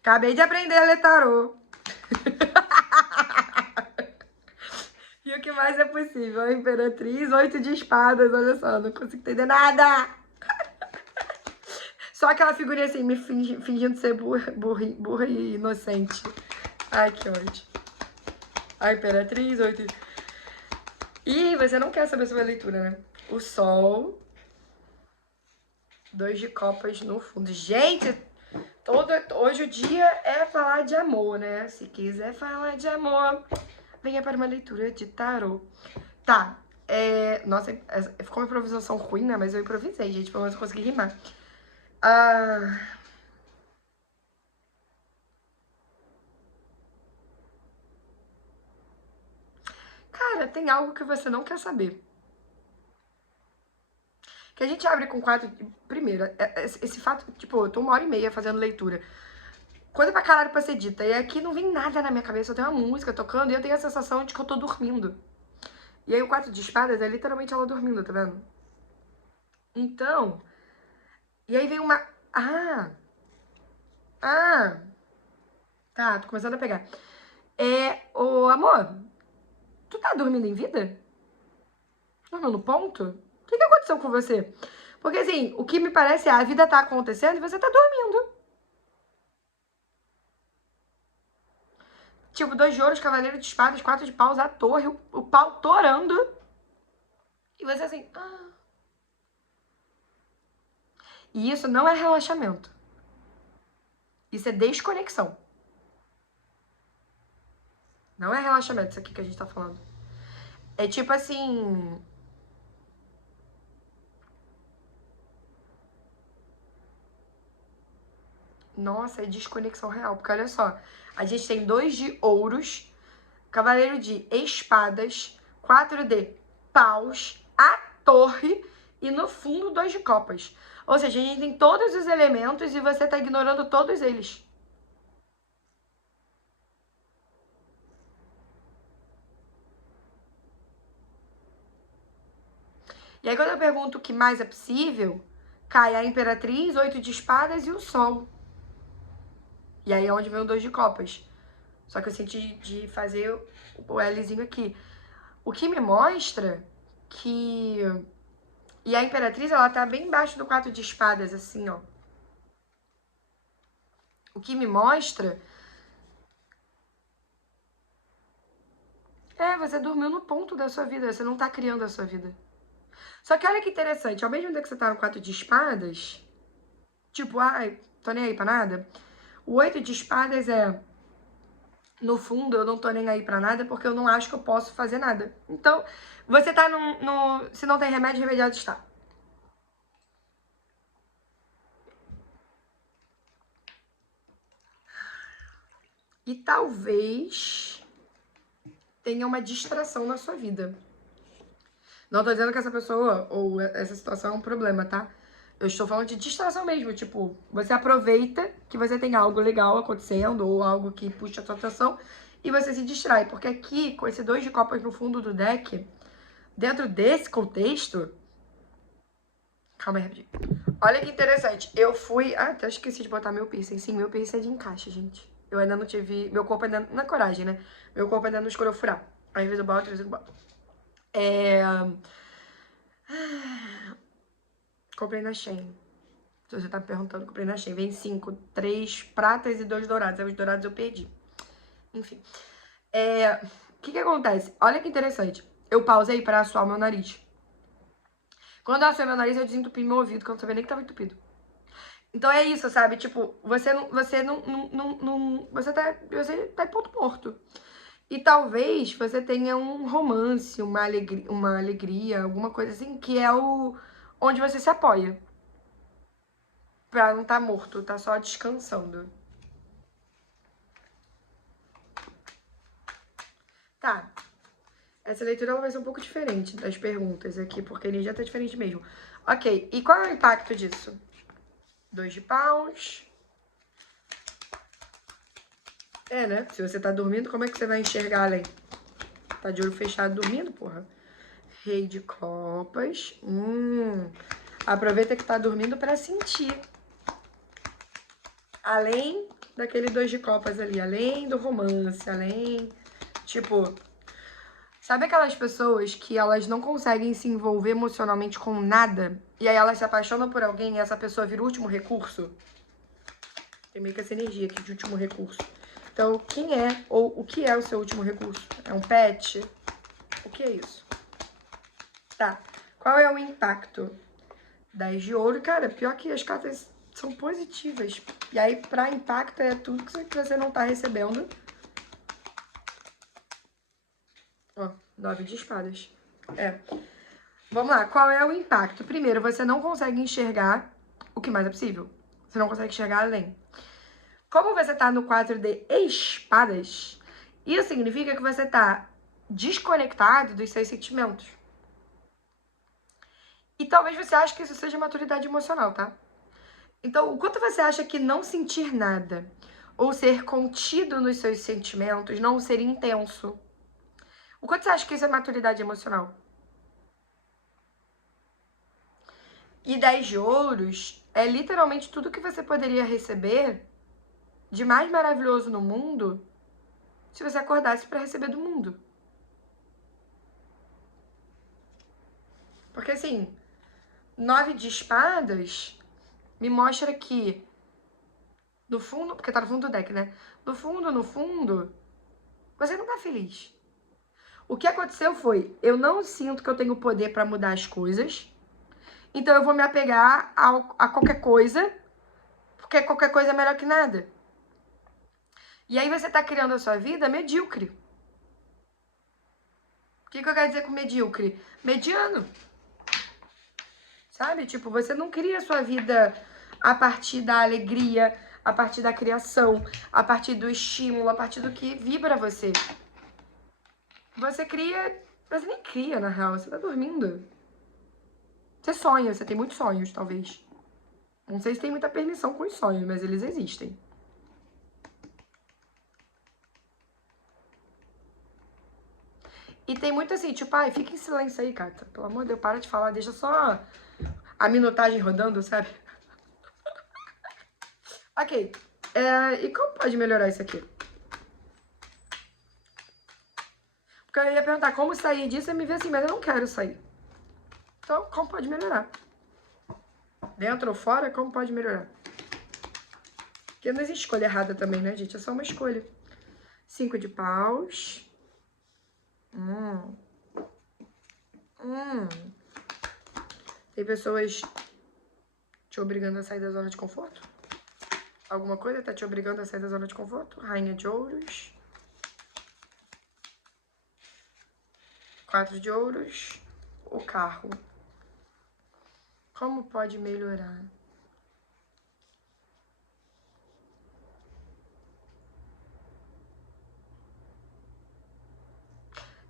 Acabei de aprender a ler tarô. E o que mais é possível? A Imperatriz, 8 de espadas, olha só, não consigo entender nada. Só aquela figurinha assim, me fingindo ser burra e inocente. Ai, que ódio. A Imperatriz, 8... Ih, você não quer saber sobre a leitura, né? O Sol. 2 de copas no fundo. Gente, hoje o dia é falar de amor, né? Se quiser falar de amor, venha para uma leitura de tarô. Tá, nossa, ficou uma improvisação ruim, né? Mas eu improvisei, gente, pelo menos eu consegui rimar. Cara, tem algo que você não quer saber. Que a gente abre com 4... Primeiro, esse fato, tipo, eu tô 1h30 fazendo leitura. Coisa pra caralho pra ser dita. E aqui não vem nada na minha cabeça. Eu tenho uma música tocando e eu tenho a sensação de que eu tô dormindo. E aí o 4 de espadas é literalmente ela dormindo, tá vendo? Então, e aí vem uma... Tá, tô começando a pegar. Ô amor, tu tá dormindo em vida? Dormiu no ponto? O que aconteceu com você? Porque assim, o que me parece é a vida tá acontecendo e você tá dormindo. Tipo, 2 de ouros, cavaleiro de espadas, 4 de paus, a torre, o pau torando. E você assim... E isso não é relaxamento. Isso é desconexão. Não é relaxamento isso aqui que a gente tá falando. É tipo assim... Nossa, é desconexão real. Porque olha só, a gente tem 2 de ouros, cavaleiro de espadas, 4 de paus, a torre e no fundo 2 de copas. Ou seja, a gente tem todos os elementos e você tá ignorando todos eles. E aí quando eu pergunto o que mais é possível, cai a Imperatriz, 8 de espadas e o Sol. E aí é onde vem o 2 de copas. Só que eu senti de fazer o Lzinho aqui. O que me mostra que... E a Imperatriz, ela tá bem embaixo do 4 de espadas, assim, ó. O que me mostra... você dormiu no ponto da sua vida, você não tá criando a sua vida. Só que olha que interessante, ao mesmo tempo que você tá no 4 de espadas, tipo, ai, tô nem aí pra nada, o 8 de espadas é... No fundo, eu não tô nem aí pra nada porque eu não acho que eu posso fazer nada. Então, você tá no... Se não tem remédio, remediado está. E talvez tenha uma distração na sua vida. Não tô dizendo que essa pessoa ou essa situação é um problema, tá? Eu estou falando de distração mesmo, tipo, você aproveita que você tem algo legal acontecendo ou algo que puxa a sua atenção e você se distrai. Porque aqui, com esse 2 de copas no fundo do deck, dentro desse contexto... Calma aí, rapidinho. Olha que interessante, eu fui... até esqueci de botar meu piercing. Sim, meu piercing é de encaixe, gente. Eu ainda não tive... Meu corpo ainda... Na coragem, né? Meu corpo ainda não escolheu furar. Às vezes eu boto, às vezes eu não boto. Comprei na Shein. Se você tá me perguntando, comprei na Shein. Vem 5, 3 pratas e 2 dourados. Aí os dourados eu perdi. Enfim. O que acontece? Olha que interessante. Eu pausei pra assoar meu nariz. Quando eu assoei meu nariz, eu desentupi meu ouvido, que eu não sabia nem que tava entupido. Então é isso, sabe? Tipo, você não... Você tá em ponto morto. E talvez você tenha um romance, uma alegria, alguma coisa assim, que é onde você se apoia. Pra não tá morto, tá só descansando. Tá. Essa leitura ela vai ser um pouco diferente das perguntas aqui, porque a energia tá diferente mesmo. Ok, e qual é o impacto disso? 2 de paus. Né? Se você tá dormindo, como é que você vai enxergar além? Tá de olho fechado dormindo, porra? Rei de copas. Aproveita que tá dormindo pra sentir. Além daquele 2 de copas ali, além do romance, além... Tipo, sabe aquelas pessoas que elas não conseguem se envolver emocionalmente com nada? E aí elas se apaixonam por alguém e essa pessoa vira o último recurso? Tem meio que essa energia aqui de último recurso. Então, quem é ou o que é o seu último recurso? É um pet? O que é isso? Tá. Qual é o impacto? 10 de ouro, cara, pior que as cartas são positivas. E aí, pra impacto, é tudo que você não tá recebendo. Ó, 9 de espadas. Vamos lá, qual é o impacto? Primeiro, você não consegue enxergar o que mais é possível. Você não consegue enxergar além. Como você tá no 4 de espadas, isso significa que você tá desconectado dos seus sentimentos. E talvez você ache que isso seja maturidade emocional, tá? Então, o quanto você acha que não sentir nada, ou ser contido nos seus sentimentos, não ser intenso, o quanto você acha que isso é maturidade emocional? E 10 de ouros é literalmente tudo que você poderia receber de mais maravilhoso no mundo se você acordasse para receber do mundo. Porque assim, 9 de espadas me mostra que no fundo, porque tá no fundo do deck, né? No fundo, você não tá feliz. O que aconteceu foi, eu não sinto que eu tenho poder pra mudar as coisas, então eu vou me apegar a qualquer coisa, porque qualquer coisa é melhor que nada. E aí você tá criando a sua vida medíocre. O que eu quero dizer com medíocre? Mediano. Sabe? Tipo, você não cria a sua vida a partir da alegria, a partir da criação, a partir do estímulo, a partir do que vibra você. Você cria... Você nem cria, na real. Você tá dormindo. Você sonha. Você tem muitos sonhos, talvez. Não sei se tem muita permissão com os sonhos, mas eles existem. E tem muito assim, tipo, ai, fica em silêncio aí, cara. Pelo amor de Deus, para de falar. Deixa só a minutagem rodando, sabe? Ok. E como pode melhorar isso aqui? Porque eu ia perguntar como sair disso e me ver assim, mas eu não quero sair. Então, como pode melhorar? Dentro ou fora, como pode melhorar? Porque não existe escolha errada também, né, gente? É só uma escolha. 5 de paus. Tem pessoas te obrigando a sair da zona de conforto? Alguma coisa tá te obrigando a sair da zona de conforto? Rainha de ouros. 4 de ouros. O carro. Como pode melhorar?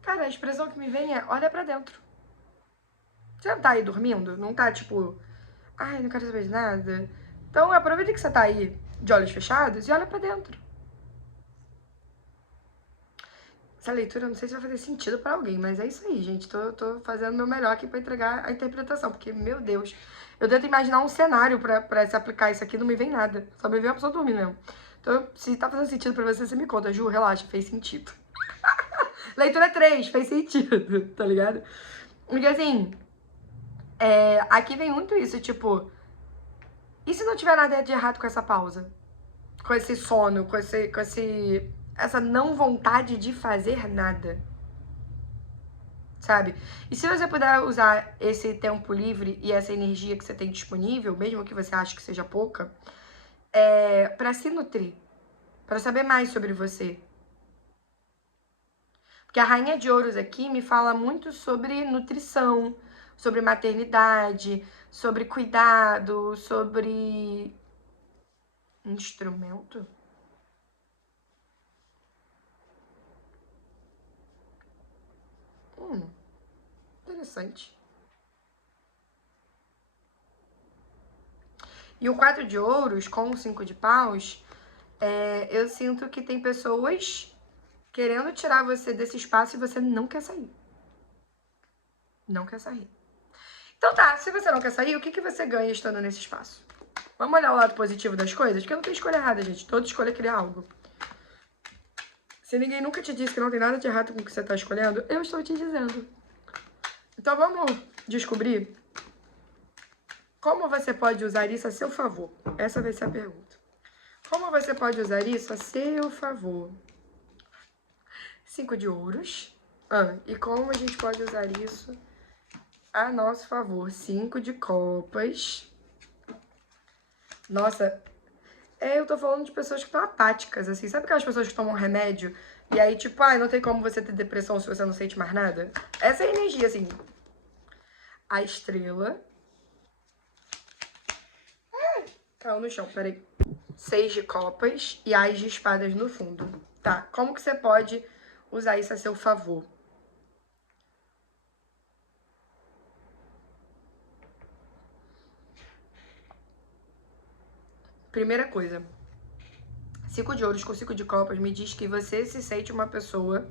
Cara, a expressão que me vem é, olha pra dentro. Você não tá aí dormindo? Não tá, tipo, ai, não quero saber de nada? Então, aproveita que você tá aí de olhos fechados e olha pra dentro. Essa leitura, não sei se vai fazer sentido pra alguém, mas é isso aí, gente. Tô fazendo o meu melhor aqui pra entregar a interpretação, porque, meu Deus, eu tento imaginar um cenário pra se aplicar isso aqui, não me vem nada. Só me vem uma pessoa dormindo mesmo. Então, se tá fazendo sentido pra você, você me conta. Ju, relaxa, fez sentido. Leitura 3, fez sentido, tá ligado? Porque assim, aqui vem muito isso, tipo, e se não tiver nada de errado com essa pausa? Com esse sono, essa não vontade de fazer nada, sabe? E se você puder usar esse tempo livre e essa energia que você tem disponível, mesmo que você ache que seja pouca, pra se nutrir, pra saber mais sobre você. Porque a Rainha de Ouros aqui me fala muito sobre nutrição, sobre maternidade, sobre cuidado, sobre instrumento. Interessante. E o 4 de ouros com o 5 de paus, eu sinto que tem pessoas querendo tirar você desse espaço e você não quer sair. Não quer sair. Então tá, se você não quer sair, o que você ganha estando nesse espaço? Vamos olhar o lado positivo das coisas? Porque não tem escolha errada, gente. Toda escolha cria algo. Se ninguém nunca te disse que não tem nada de errado com o que você tá escolhendo, eu estou te dizendo. Então vamos descobrir como você pode usar isso a seu favor. Essa vai ser a pergunta. Como você pode usar isso a seu favor? 5 de ouros. E como a gente pode usar isso a nosso favor? 5 de copas. Nossa, eu tô falando de pessoas que estão apáticas, assim. Sabe aquelas pessoas que tomam remédio e aí, tipo, não tem como você ter depressão se você não sente mais nada? Essa é a energia, assim. A estrela. Caiu no chão, peraí. 6 de copas e as de espadas no fundo. Tá, como que você pode usar isso a seu favor? Primeira coisa, 5 de ouros com 5 de copas me diz que você se sente uma pessoa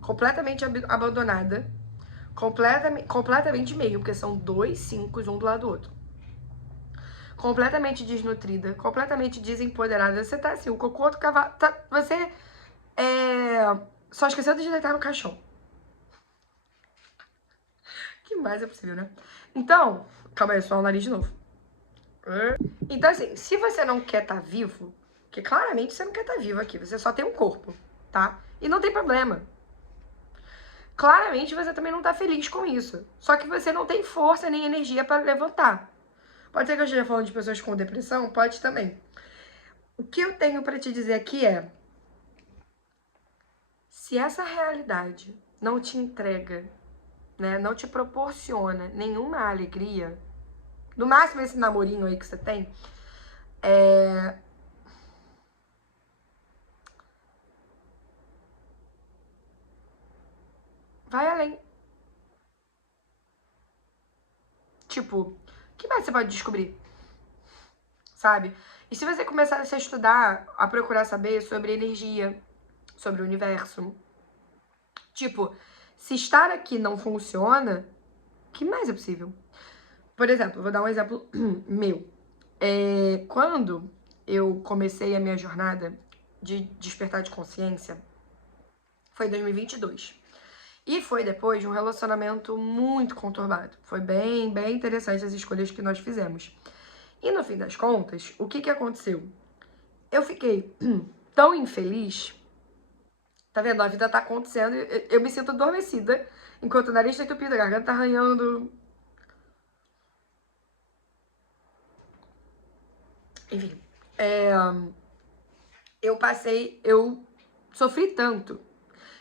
completamente abandonada, completamente mesmo, porque são 2 5 um do lado do outro. completamente desnutrida, completamente desempoderada. Você tá assim, o cocô do cavalo. Você só esqueceu de deitar no caixão. Que mais é possível, né? Então, calma aí, só o nariz de novo. Então, assim, se você não quer estar vivo, que claramente você não quer estar vivo aqui, você só tem um corpo, tá? E não tem problema. Claramente você também não tá feliz com isso. Só que você não tem força nem energia para levantar. Pode ser que eu esteja falando de pessoas com depressão? Pode também. O que eu tenho para te dizer aqui é: se essa realidade não te entrega, né, não te proporciona nenhuma alegria, no máximo esse namorinho aí que você tem, vai além. Tipo, o que mais você pode descobrir? Sabe? E se você começar a se estudar, a procurar saber sobre energia, sobre o universo, tipo, se estar aqui não funciona, o que mais é possível? Por exemplo, vou dar um exemplo meu. Quando eu comecei a minha jornada de despertar de consciência, foi em 2022. E foi depois de um relacionamento muito conturbado. Foi bem interessante as escolhas que nós fizemos. E no fim das contas, o que aconteceu? Eu fiquei tão infeliz. Tá vendo? A vida tá acontecendo. Eu me sinto adormecida enquanto o nariz tá entupido, a garganta tá arranhando. Enfim. Eu sofri tanto.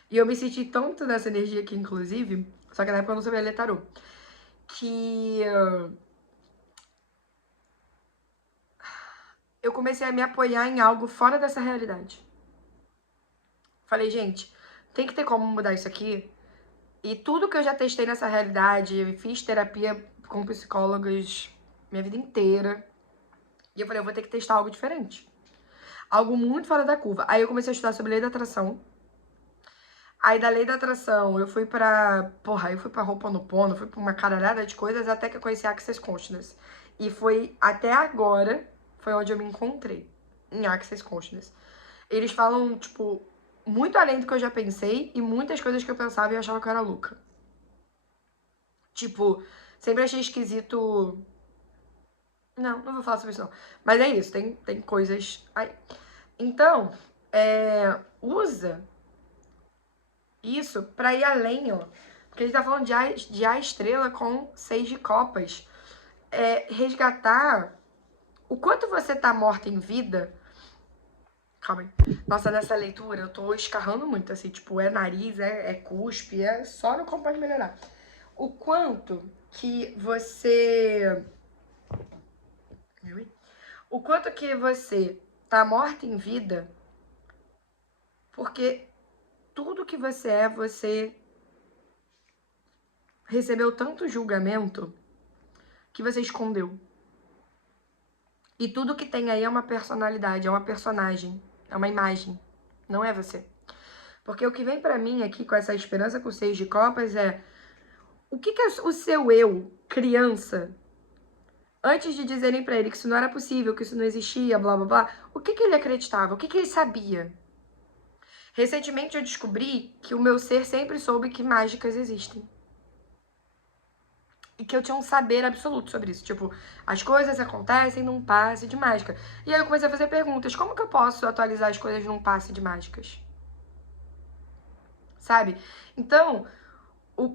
E eu me senti tanto nessa energia aqui, inclusive. Só que na época eu não sabia ler tarô. Que eu comecei a me apoiar em algo fora dessa realidade. Falei, gente, tem que ter como mudar isso aqui. E tudo que eu já testei nessa realidade, fiz terapia com psicólogos minha vida inteira. E eu falei, eu vou ter que testar algo diferente. Algo muito fora da curva. Aí eu comecei a estudar sobre lei da atração. Aí da lei da atração eu fui pra... Porra, eu fui pra Ho'oponopono, fui pra uma caralhada de coisas até que eu conheci Access Consciousness. E foi até agora, foi onde eu me encontrei, em Access Consciousness. Eles falam, tipo, muito além do que eu já pensei e muitas coisas que eu pensava e eu achava que eu era louca. Tipo, sempre achei esquisito... Não vou falar sobre isso não. Mas é isso, tem coisas aí. Então, usa isso pra ir além, ó. Porque a gente tá falando de A estrela com 6 de copas. Resgatar o quanto você tá morta em vida. Calma aí. Nossa, nessa leitura eu tô escarrando muito, assim, tipo, nariz, cuspe, só no como pode melhorar. O quanto que você... O quanto que você tá morta em vida, porque tudo que você recebeu tanto julgamento que você escondeu. E tudo que tem aí é uma personalidade, é uma personagem, é uma imagem, não é você. Porque o que vem pra mim aqui com essa esperança com 6 de copas é o que é o seu eu, criança, antes de dizerem pra ele que isso não era possível, que isso não existia, blá blá blá, o que ele acreditava, o que ele sabia? Recentemente eu descobri que o meu ser sempre soube que mágicas existem. E que eu tinha um saber absoluto sobre isso. Tipo, as coisas acontecem num passe de mágica. E aí eu comecei a fazer perguntas. Como que eu posso atualizar as coisas num passe de mágicas? Sabe? Então,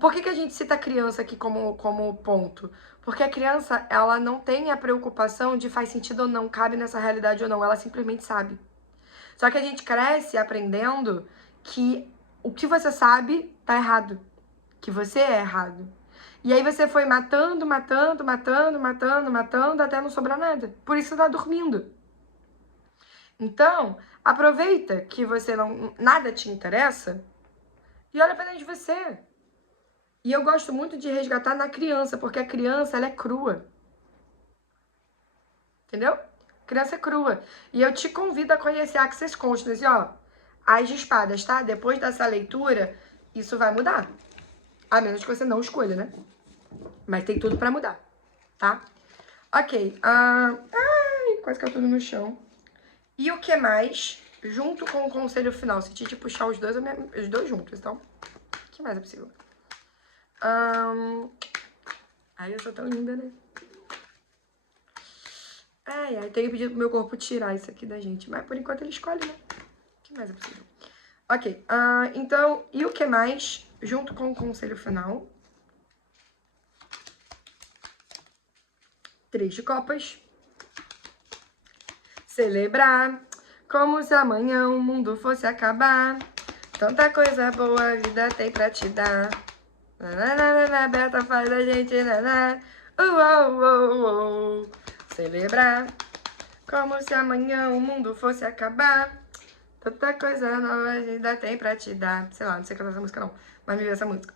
por que a gente cita a criança aqui como ponto? Porque a criança, ela não tem a preocupação de faz sentido ou não, cabe nessa realidade ou não. Ela simplesmente sabe. Só que a gente cresce aprendendo que o que você sabe tá errado. Que você é errado. E aí você foi matando até não sobrar nada. Por isso você tá dormindo. Então, aproveita que você nada te interessa e olha pra dentro de você. E eu gosto muito de resgatar na criança, porque a criança, ela é crua. Entendeu? A criança é crua. E eu te convido a conhecer Access Consciousness. E ó, As de Espadas, tá? Depois dessa leitura, isso vai mudar. A menos que você não escolha, né? Mas tem tudo pra mudar, tá? Ok. Ai, quase caiu tudo no chão. E o que mais? Junto com o conselho final. Se Titi puxar os dois juntos, então. O que mais é possível? Ai, eu sou tão linda, né? Ai, tenho pedido pro meu corpo tirar isso aqui da gente. Mas por enquanto ele escolhe, né? O que mais é possível? Ok. Então, e o que mais? Junto com o conselho final. 3 de copas. Celebrar. Como se amanhã o mundo fosse acabar. Tanta coisa boa a vida tem pra te dar. Nananana, Beta faz a gente naná. Celebrar. Como se amanhã o mundo fosse acabar. Tanta coisa nova a vida tem pra te dar. Sei lá, não sei cantar essa música não, mas me veio essa música.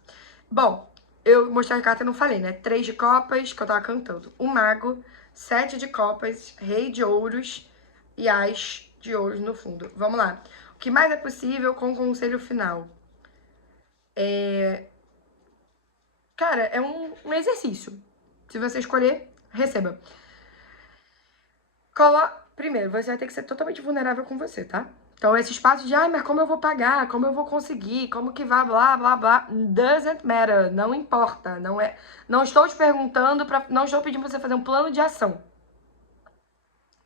Bom, eu mostrei a carta e não falei, né? 3 de copas, que eu tava cantando. O mago, 7 de copas, rei de ouros e as de ouros no fundo. Vamos lá. O que mais é possível com o conselho final? Cara, é um exercício. Se você escolher, receba. Primeiro, você vai ter que ser totalmente vulnerável com você, tá? Então, esse espaço de, mas como eu vou pagar? Como eu vou conseguir? Como que vai? Blá, blá, blá. Doesn't matter. Não importa. Não estou te perguntando, não estou pedindo pra você fazer um plano de ação.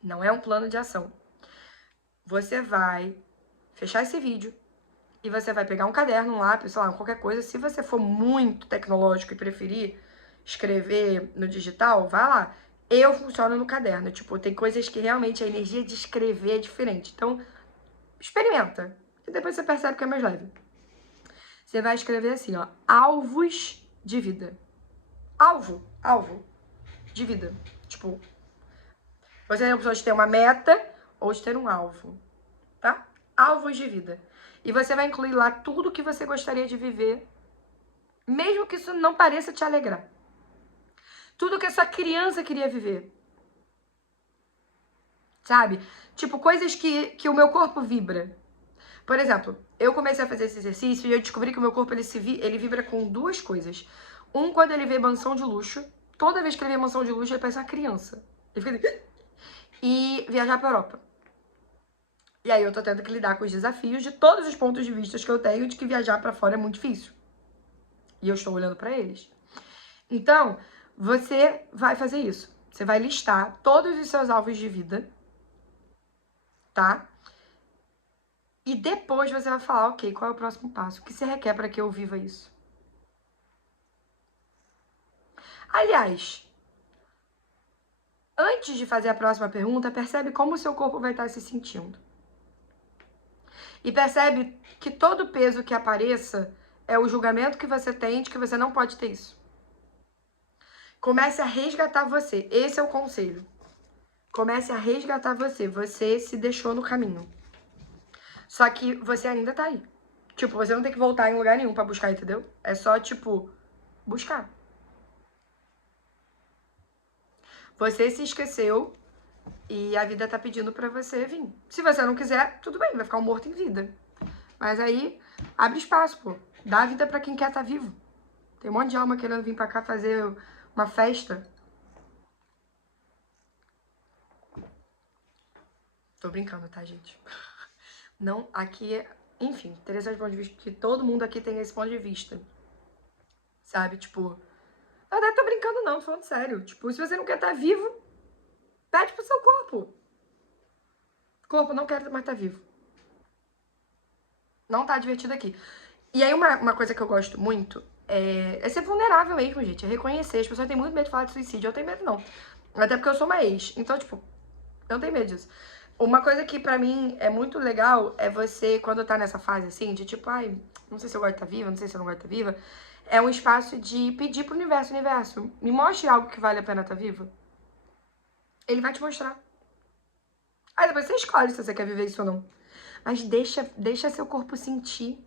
Não é um plano de ação. Você vai fechar esse vídeo e você vai pegar um caderno, um lápis, sei lá, qualquer coisa. Se você for muito tecnológico e preferir escrever no digital, vai lá. Eu funciono no caderno. Tipo, tem coisas que realmente a energia de escrever é diferente. Então, experimenta. E depois você percebe que é mais leve. Você vai escrever assim, ó. Alvos de vida. Alvo de vida. Tipo, você tem a opção de ter uma meta ou de ter um alvo, tá? Alvos de vida. E você vai incluir lá tudo que você gostaria de viver, mesmo que isso não pareça te alegrar. Tudo que a sua criança queria viver. Sabe? Tipo, coisas que o meu corpo vibra. Por exemplo, eu comecei a fazer esse exercício e eu descobri que o meu corpo ele vibra com duas coisas. Quando ele vê mansão de luxo, toda vez que ele vê mansão de luxo, ele parece uma criança. Ele fica assim, e viajar pra Europa. E aí eu tô tendo que lidar com os desafios de todos os pontos de vista que eu tenho de que viajar pra fora é muito difícil. E eu estou olhando pra eles. Então, você vai fazer isso. Você vai listar todos os seus alvos de vida, tá? E depois você vai falar, ok, qual é o próximo passo? O que você requer para que eu viva isso? Aliás, antes de fazer a próxima pergunta, percebe como o seu corpo vai estar se sentindo. E percebe que todo peso que apareça é o julgamento que você tem de que você não pode ter isso. Comece a resgatar você. Esse é o conselho. Comece a resgatar você. Você se deixou no caminho. Só que você ainda tá aí. Tipo, você não tem que voltar em lugar nenhum pra buscar, entendeu? É só, tipo, buscar. Você se esqueceu e a vida tá pedindo pra você vir. Se você não quiser, tudo bem, vai ficar um morto em vida. Mas aí, abre espaço, pô. Dá a vida pra quem quer tá vivo. Tem um monte de alma querendo vir pra cá fazer uma festa. Tô brincando, tá, gente? Não, aqui, enfim, interessante ponto de vista, que todo mundo aqui tem esse ponto de vista. Sabe, tipo... Na verdade, tô brincando não, tô falando sério. Tipo, se você não quer tá vivo, pede pro seu corpo. Corpo, não quero mais tá vivo. Não tá divertido aqui. E aí, uma coisa que eu gosto muito é ser vulnerável mesmo, gente. É reconhecer. As pessoas têm muito medo de falar de suicídio. Eu tenho medo, não. Até porque eu sou uma ex. Então, tipo, eu não tenho medo disso. Uma coisa que pra mim é muito legal é você, quando tá nessa fase assim, de tipo, ai, não sei se eu gosto de estar viva, não sei se eu não gosto de estar viva. É um espaço de pedir pro universo, me mostre algo que vale a pena estar viva. Ele vai te mostrar. Aí depois você escolhe se você quer viver isso ou não. Mas deixa seu corpo sentir.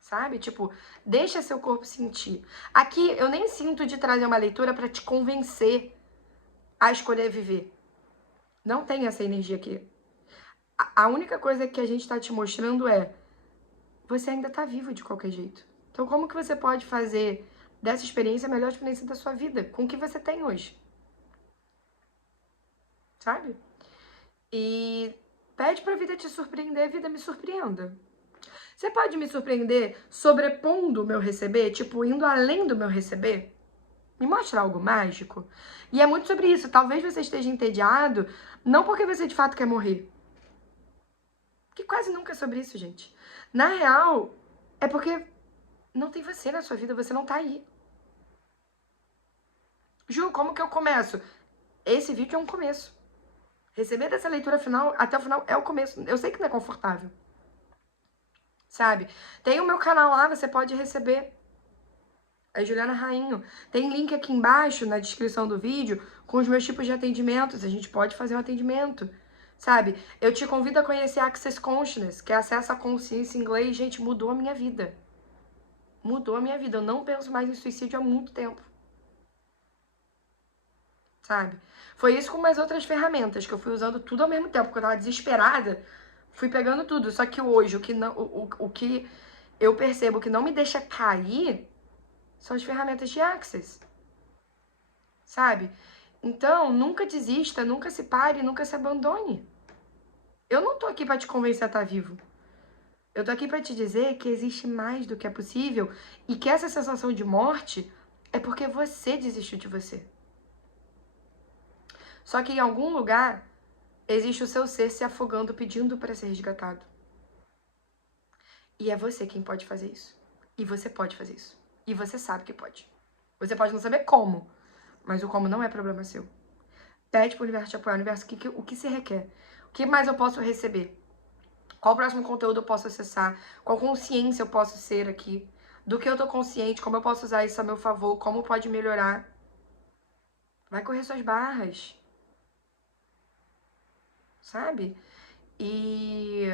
Sabe? Tipo, deixa seu corpo sentir. Aqui eu nem sinto de trazer uma leitura pra te convencer a escolher viver. Não tem essa energia aqui. A única coisa que a gente tá te mostrando é você ainda tá vivo de qualquer jeito. Então como que você pode fazer dessa experiência a melhor experiência da sua vida, com o que você tem hoje. Sabe? E pede pra vida te surpreender, a vida me surpreenda. Você pode me surpreender sobrepondo o meu receber, tipo, indo além do meu receber? Me mostra algo mágico? E é muito sobre isso. Talvez você esteja entediado, não porque você de fato quer morrer. Que quase nunca é sobre isso, gente. Na real, é porque não tem você na sua vida, você não tá aí. Ju, como que eu começo? Esse vídeo é um começo. Receber dessa leitura final até o final é o começo. Eu sei que não é confortável. Sabe? Tem o meu canal lá, você pode receber. É Juliana Rainho. Tem link aqui embaixo na descrição do vídeo com os meus tipos de atendimentos. A gente pode fazer um atendimento. Sabe? Eu te convido a conhecer Access Consciousness, que é acesso à consciência em inglês. Gente, mudou a minha vida. Mudou a minha vida. Eu não penso mais em suicídio há muito tempo. Sabe? Foi isso com umas outras ferramentas, que eu fui usando tudo ao mesmo tempo, porque eu tava desesperada. Fui pegando tudo. Só que hoje, o que eu percebo que não me deixa cair são as ferramentas de Access. Sabe? Então, nunca desista, nunca se pare, nunca se abandone. Eu não tô aqui pra te convencer a estar vivo. Eu tô aqui pra te dizer que existe mais do que é possível e que essa sensação de morte é porque você desistiu de você. Só que em algum lugar existe o seu ser se afogando, pedindo para ser resgatado. E é você quem pode fazer isso. E você pode fazer isso. E você sabe que pode. Você pode não saber como, mas o como não é problema seu. Pede pro universo te apoiar. Universo, o que se requer? O que mais eu posso receber? Qual próximo conteúdo eu posso acessar? Qual consciência eu posso ser aqui? Do que eu tô consciente? Como eu posso usar isso a meu favor? Como pode melhorar? Vai correr suas barras. Sabe? E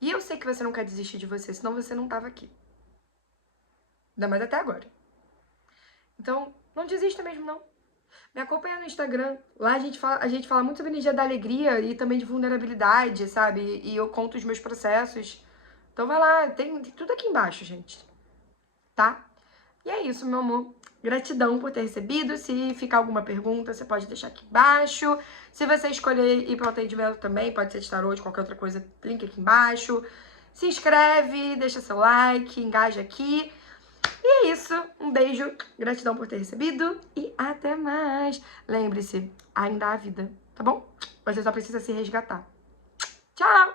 eu sei que você não quer desistir de você, senão você não tava aqui. Ainda mais até agora. Então, não desista mesmo, não. Me acompanha no Instagram. Lá a gente fala muito sobre energia da alegria e também de vulnerabilidade, sabe? E eu conto os meus processos. Então vai lá, tem tudo aqui embaixo, gente. Tá? E é isso, meu amor. Gratidão por ter recebido. Se ficar alguma pergunta, você pode deixar aqui embaixo. Se você escolher ir para o atendimento também, pode ser de tarô, de qualquer outra coisa, link aqui embaixo. Se inscreve, deixa seu like, engaja aqui. E é isso. Um beijo, gratidão por ter recebido e até mais. Lembre-se, ainda há vida, tá bom? Você só precisa se resgatar. Tchau!